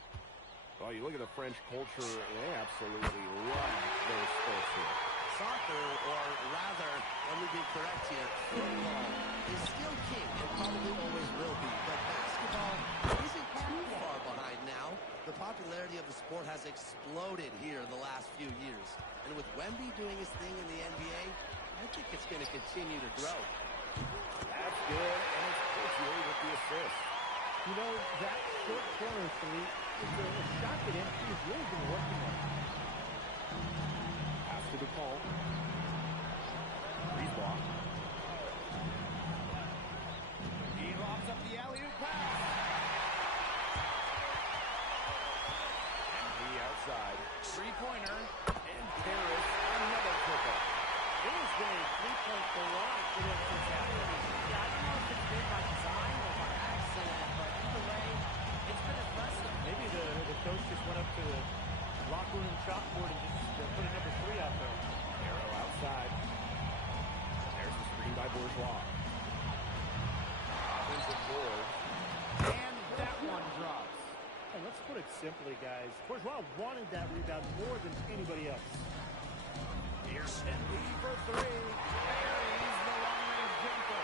Well, you look at the French culture, they absolutely love their sports here. Soccer, or rather, let me be correct here, football is still king and probably always will be, but basketball isn't too far behind now. The popularity of the sport has exploded here in the last few years, and with Wemby doing his thing in the NBA, I think it's going to continue to grow. That's good, and it's Portier with the assist. You know, that short corner three is a shot that MP has really been working on. Pass to DePaul. Freeze block. He lobs up the alley-oop pass. MP outside. Three-pointer. And Paris another triple. It has been a three-point barrage for them since happening. Yeah, I don't know if it's been by design or by accident, but either way, it's been impressive. Maybe the coach just went up to the locker room chalkboard and just put a number 3 out there. Arrow outside. There's the screen by Bourgeois. Offensive board. And that one drops. And let's put it simply, guys. Bourgeois wanted that rebound more than anybody else. Here's MP for 3. Buries the long-range jumper.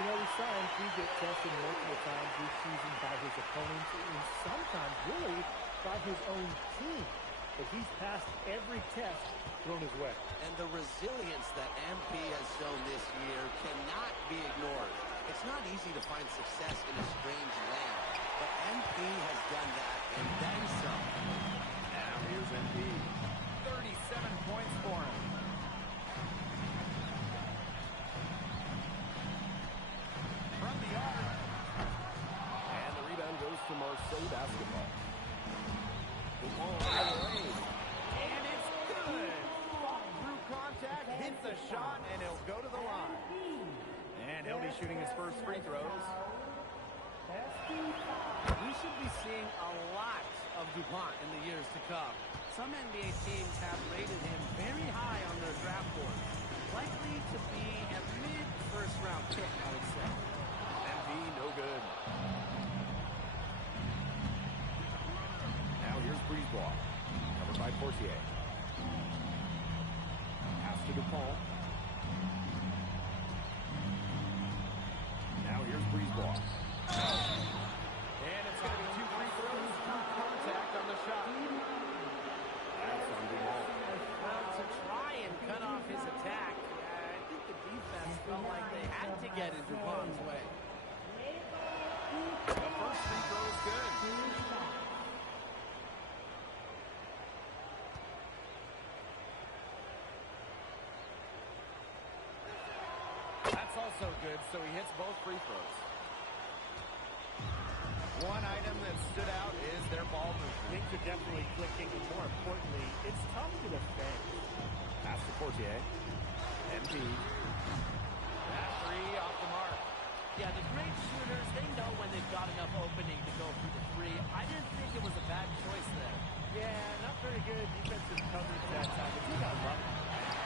You know, we saw MP get tested multiple times this season by his opponents and sometimes really by his own team. But he's passed every test thrown his way. And the resilience that MP has shown this year cannot be ignored. It's not easy to find success in a strange land, but MP has done that and then some. Now here's MP. 37 points for him. From the arc. And the rebound goes to Marseille Basketball. And it's good. Fought through contact, hits the shot, and he'll go to the line. And he'll be shooting his first free throws. We should be seeing a lot of DuPont in the years to come. Some NBA teams have rated him very high on their draft board. Likely to be a mid-first-round pick, I would say. MP, no good. Now here's Breezeball. Covered by Portier. Pass to DePaul. Now here's Breezeball. And it's going to be 2 free throws through contact on the shot. That's on DePaul. Well, to try and cut off his attack, I think the defense felt like they had to get in DuPont's way. The first free throw is good. That's also good, so he hits both free throws. One item that stood out is their ball movement. Things are definitely clicking, and more importantly, it's tough to defend. Pass to Portier. MP. That three off the mark. Yeah, the great shooters, they know when they've got enough opening to go through the three. I didn't think it was a bad choice there. Yeah, good defensive coverage that time. But you got lucky.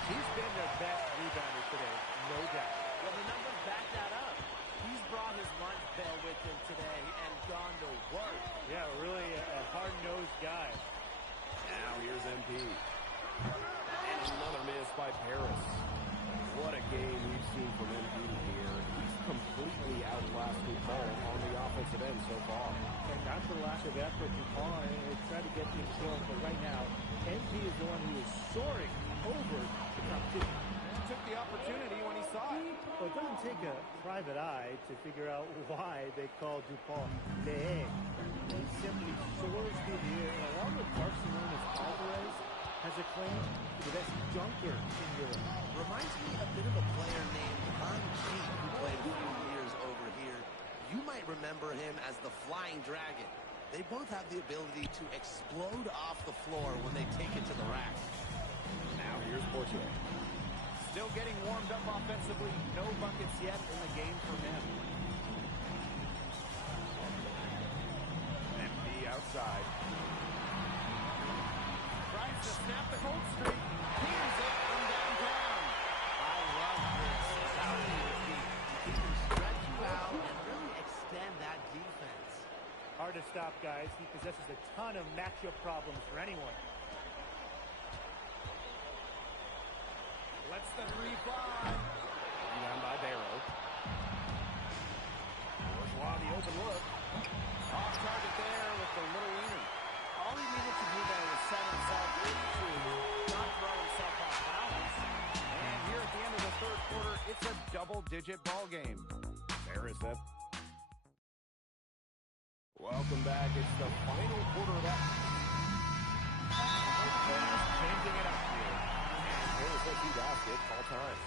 He's been their best rebounder today, no doubt. Well, the numbers back that up. He's brought his lunch pail with him today and gone to work. Yeah, really a hard-nosed guy. Now here's MP. And another miss by Paris. What a game we've seen from MP here. He's completely outlasted Paul on the offensive end so far. And not for lack of effort, DuPont has tried to get things going, but right now, MP is the one who is soaring over the competition. Took the opportunity when he saw it. Well, it doesn't take a private eye to figure out why they call DuPont the egg. He simply soars through the air, and along with Barcelona's Alvarez, has a claim to the best dunker in Europe. Reminds me a bit of a player named Anji who played a few years over here. You might remember him as the Flying Dragon. They both have the ability to explode off the floor when they take it to the rack. Now here's Portier. Still getting warmed up offensively. No buckets yet in the game for him. MP outside. Tries to snap the cold streak. Here's it from downtown. I love this. How do you keep? He can stretch you out and really extend that defense. Hard to stop, guys. He possesses a ton of matchup problems for anyone. Lets the three fly. Rebound by Barrow. Bourgeois, the open look. Off target there with the little wiener. All he needed to do there was set himself into, not throw himself off balance. And here at the end of the third quarter, it's a double-digit ball game. Barris up. Welcome back. It's the final quarter of that. Changing it up here. Paris FC basket, call time.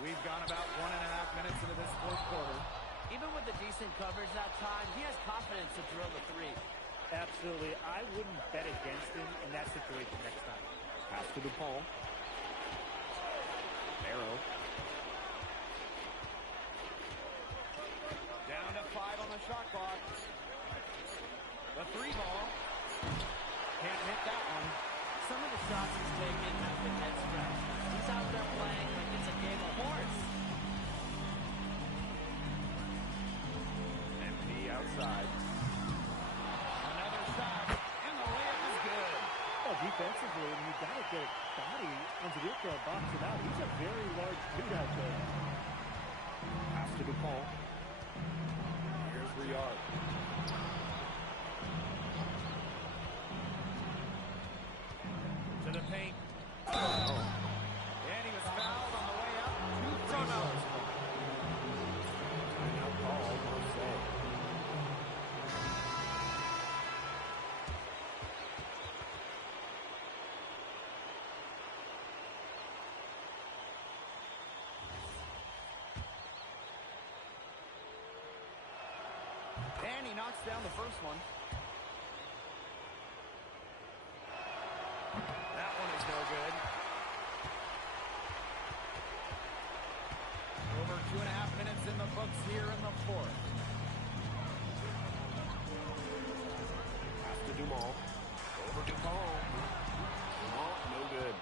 We've gone about 1.5 minutes into this fourth quarter. Even with the decent coverage that time, he has confidence to drill the three. Absolutely. I wouldn't bet against him in that situation next time. Pass to DePaul. Barrow. Down to 5 on the shot clock. The three ball. Can't hit that one. Some of the shots he's taken have been head scratch. He's out there playing like it's a game of horse. MP outside. Another shot, and the layup is good. Well, defensively, you got to get a body underneath there, box him out. He's a very large dude out there. Pass to DePaul. Here's Riard. To the paint. Oh. And he was fouled on the way up. Two front outs. Timeout call, Marseille. And he knocks down the first one. That one is no good. Over 2.5 minutes in the books here in the fourth. Pass to Dumont. Over Dumont. Dumont, no good.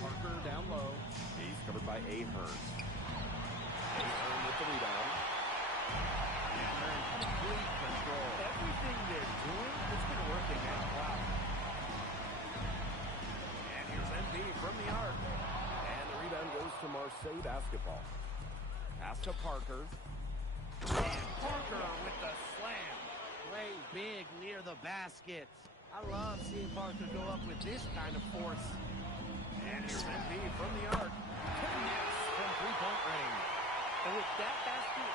Parker down low. He's covered by Ahern. Ahern with the rebound. And they're in complete control. Everything they're doing, it's been working out. Wow. And here's MP from the arc. And the rebound goes to Marseille basketball. Pass to Parker. And Parker with the slam. Play big near the basket. I love seeing Parker go up with this kind of force. And here's MP from the arc. Connects from three-point range. And with that basket,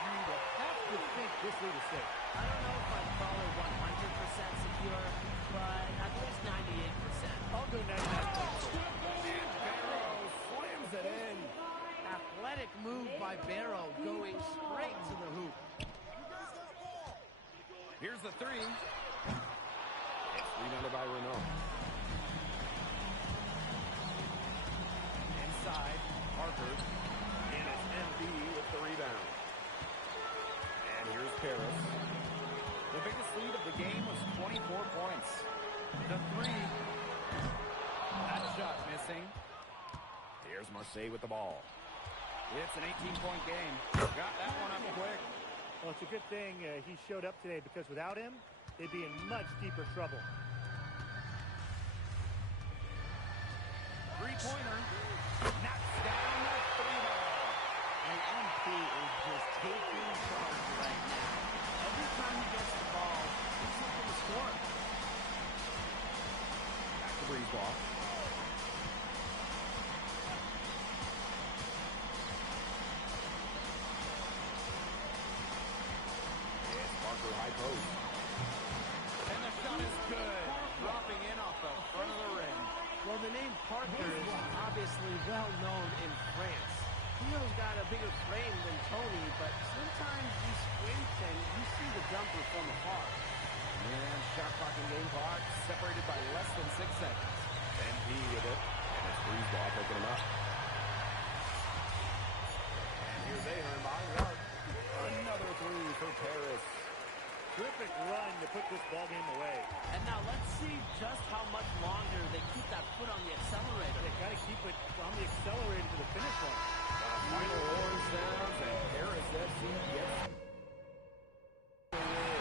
you'd have to think this lead is safe. I don't know if I'd call it 100% secure, but at least 98%. I'll go 99%. And Barrow slams it in. Athletic move by Barrow, going straight to the hoop. Here's the three. It's rebounded by Renault. Inside, Parker. And it's MB with the points. The three. That shot missing. Here's Marseille with the ball. It's an 18-point game. Got that one up quick. Well, it's a good thing he showed up today, because without him, they'd be in much deeper trouble. Three-pointer. Knocks down the three ball. And MP is just taking charge right now. Every time he gets the ball, he's looking to score. Back to Breeze ball. It's Parker high post. And the shot is good. Dropping in off the front of the rim. Well, the name Parker is obviously well known in France. Theo's got a bigger frame than Tony, but sometimes you squint and you see the jumper from afar. And shot clock and game clock separated by less than 6 seconds. MP with it, and it's Breeze ball picking him up. And here's Ahern by one. Another three for Paris. Terrific run to put this ball game away. And now let's see just how much longer they keep that foot on the accelerator. They got to keep it on the accelerator to the finish line. Final horn sounds, and Paris FC gets the win.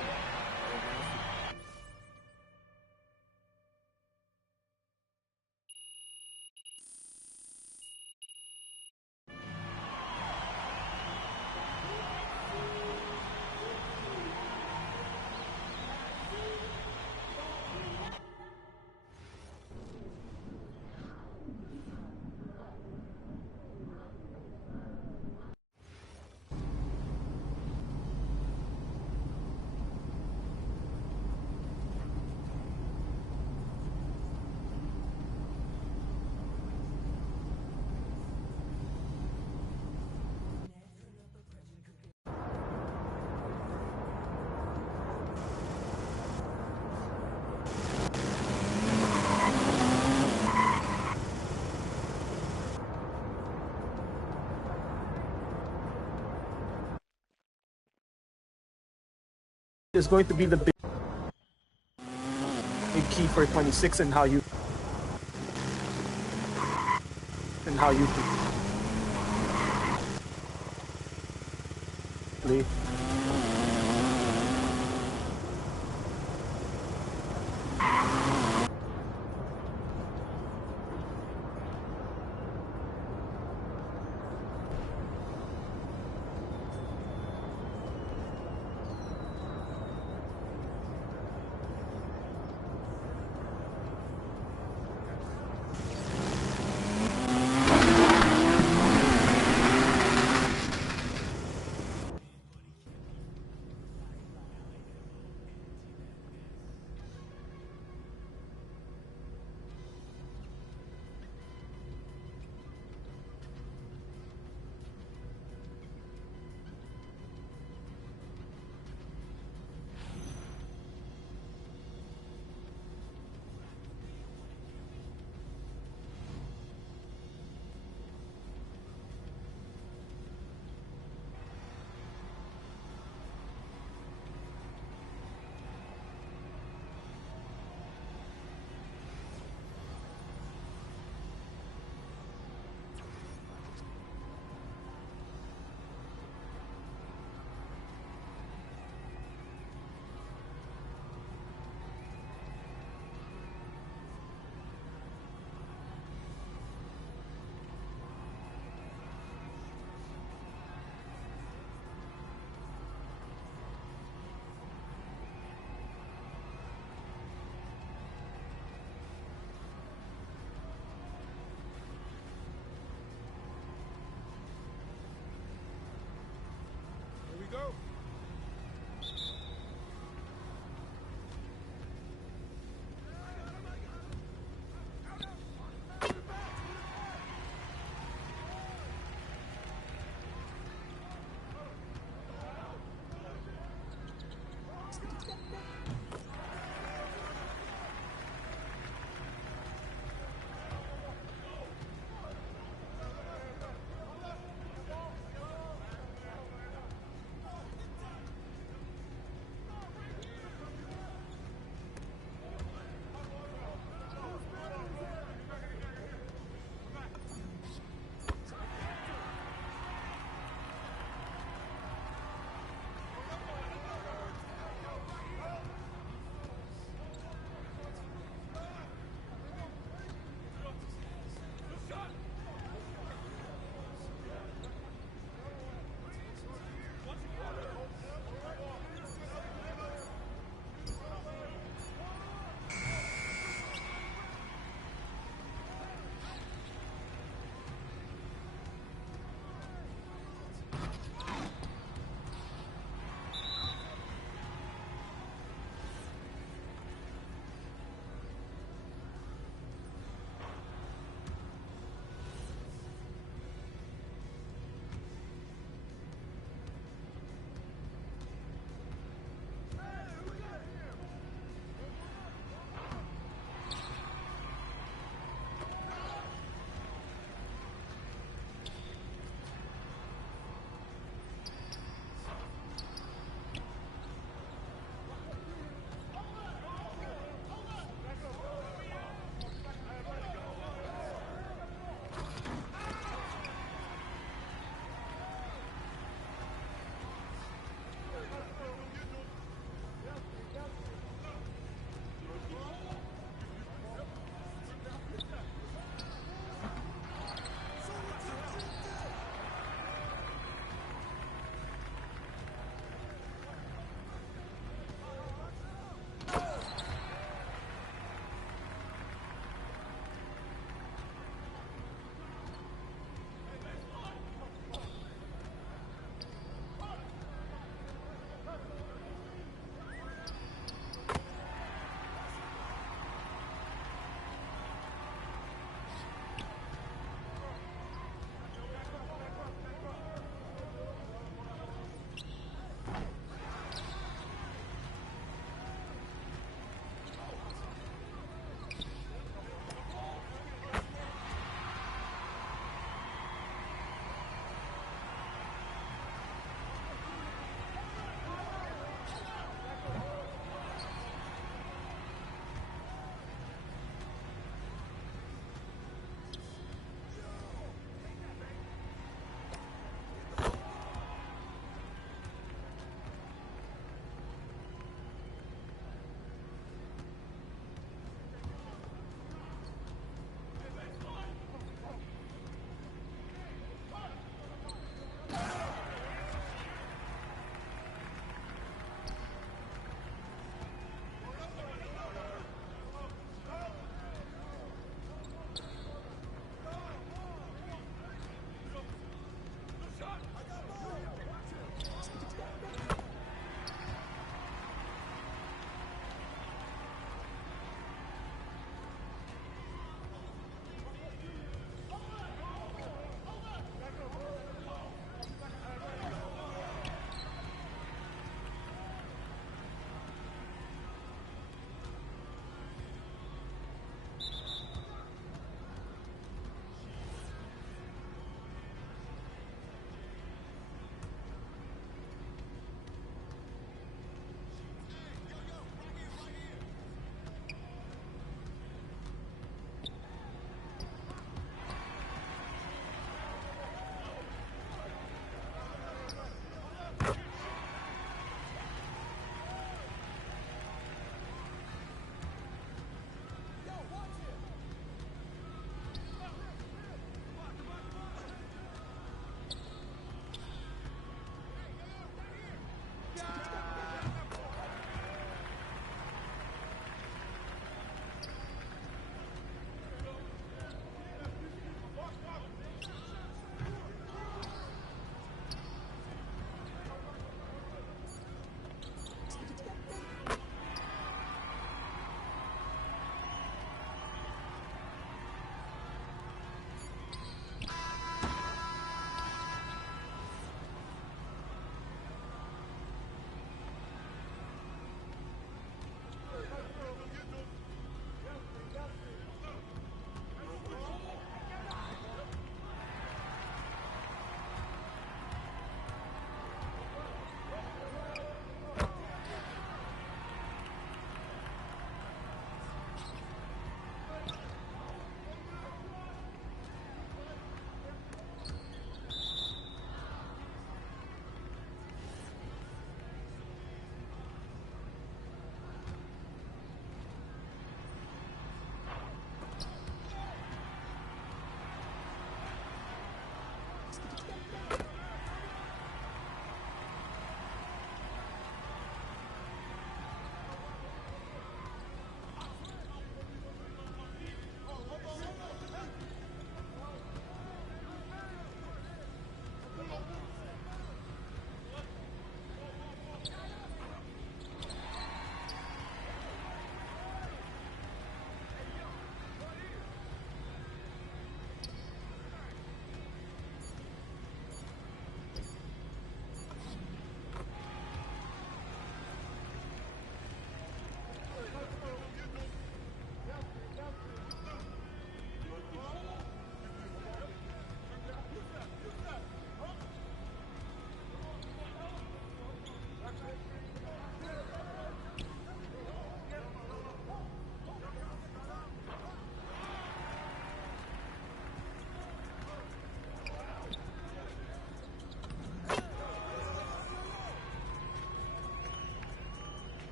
Is going to be the big key for 26 and how you play.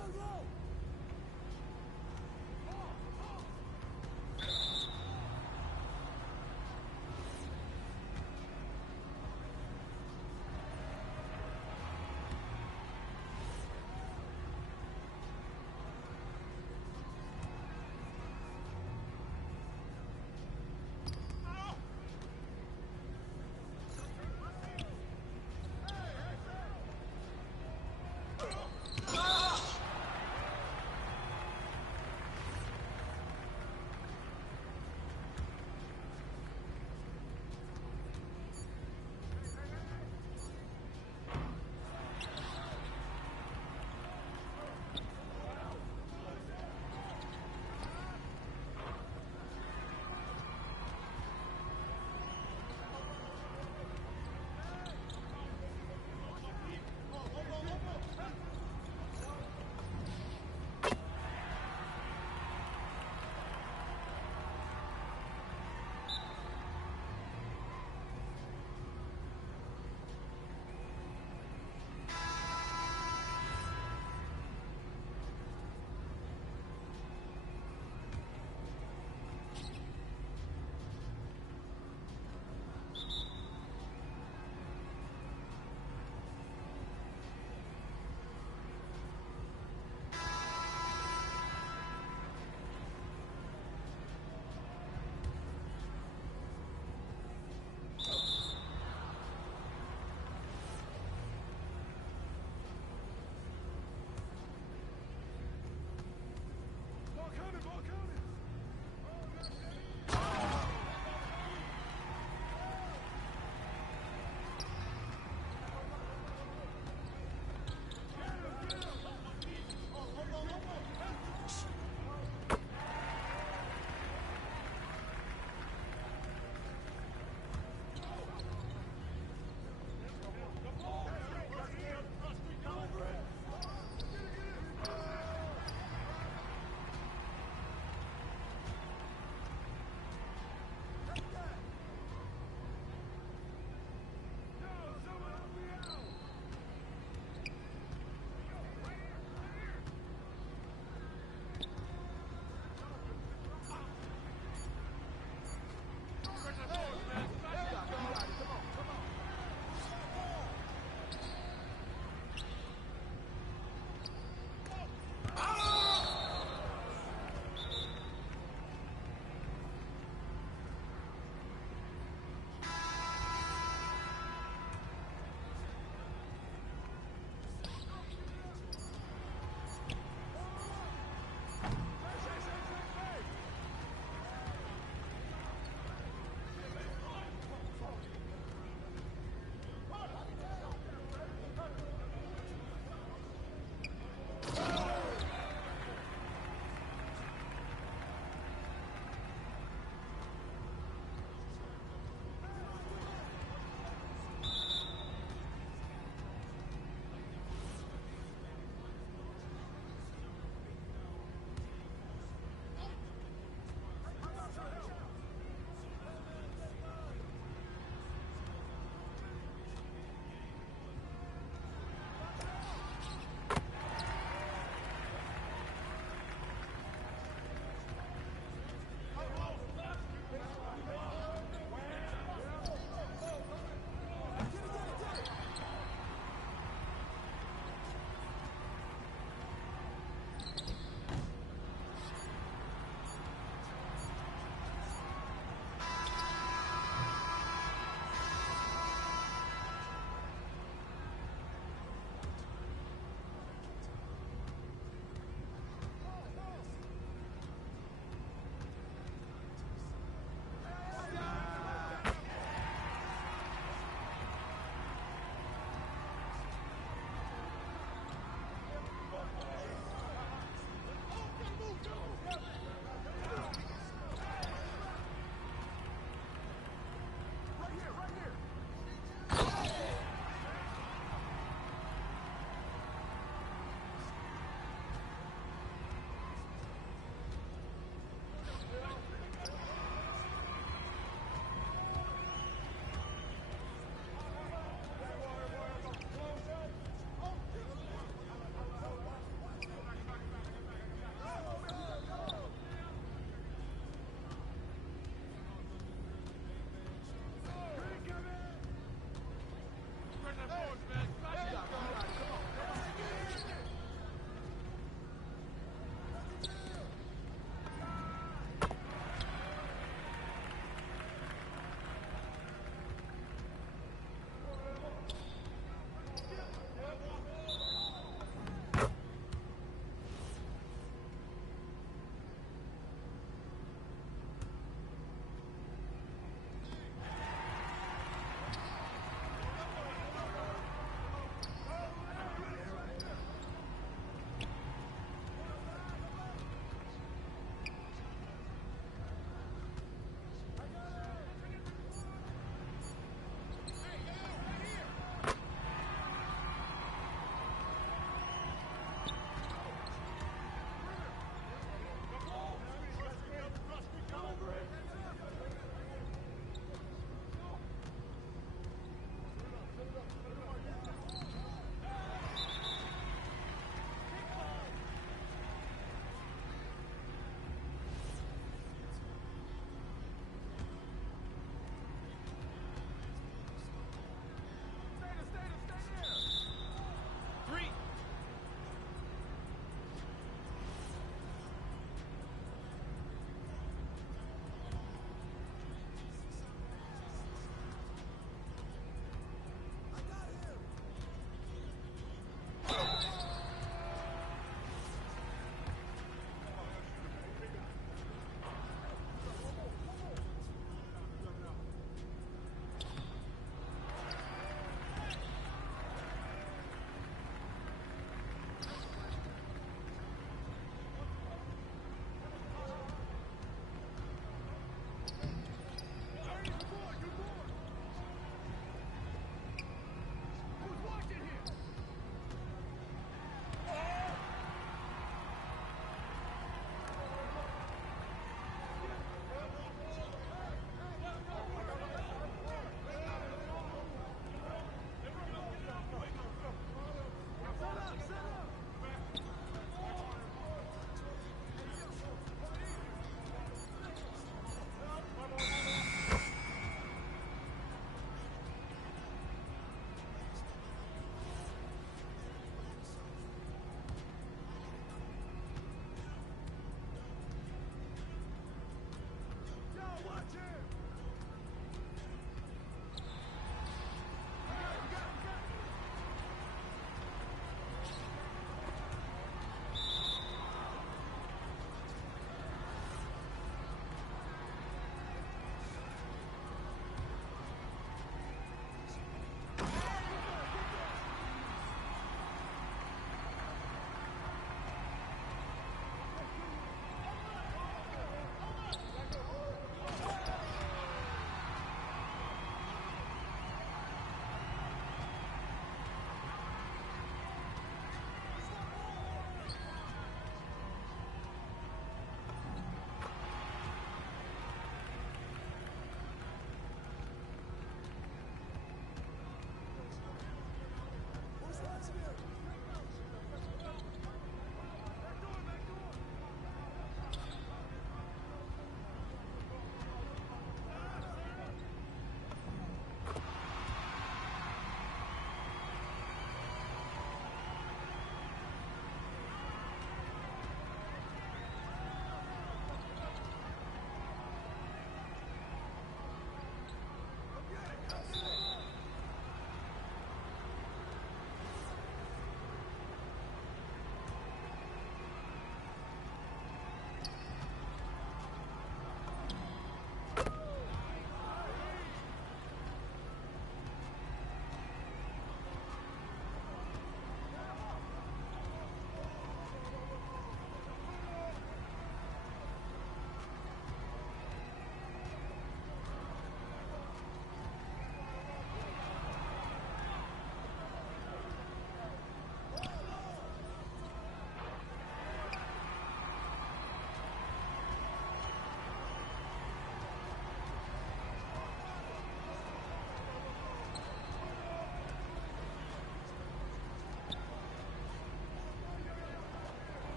go, go!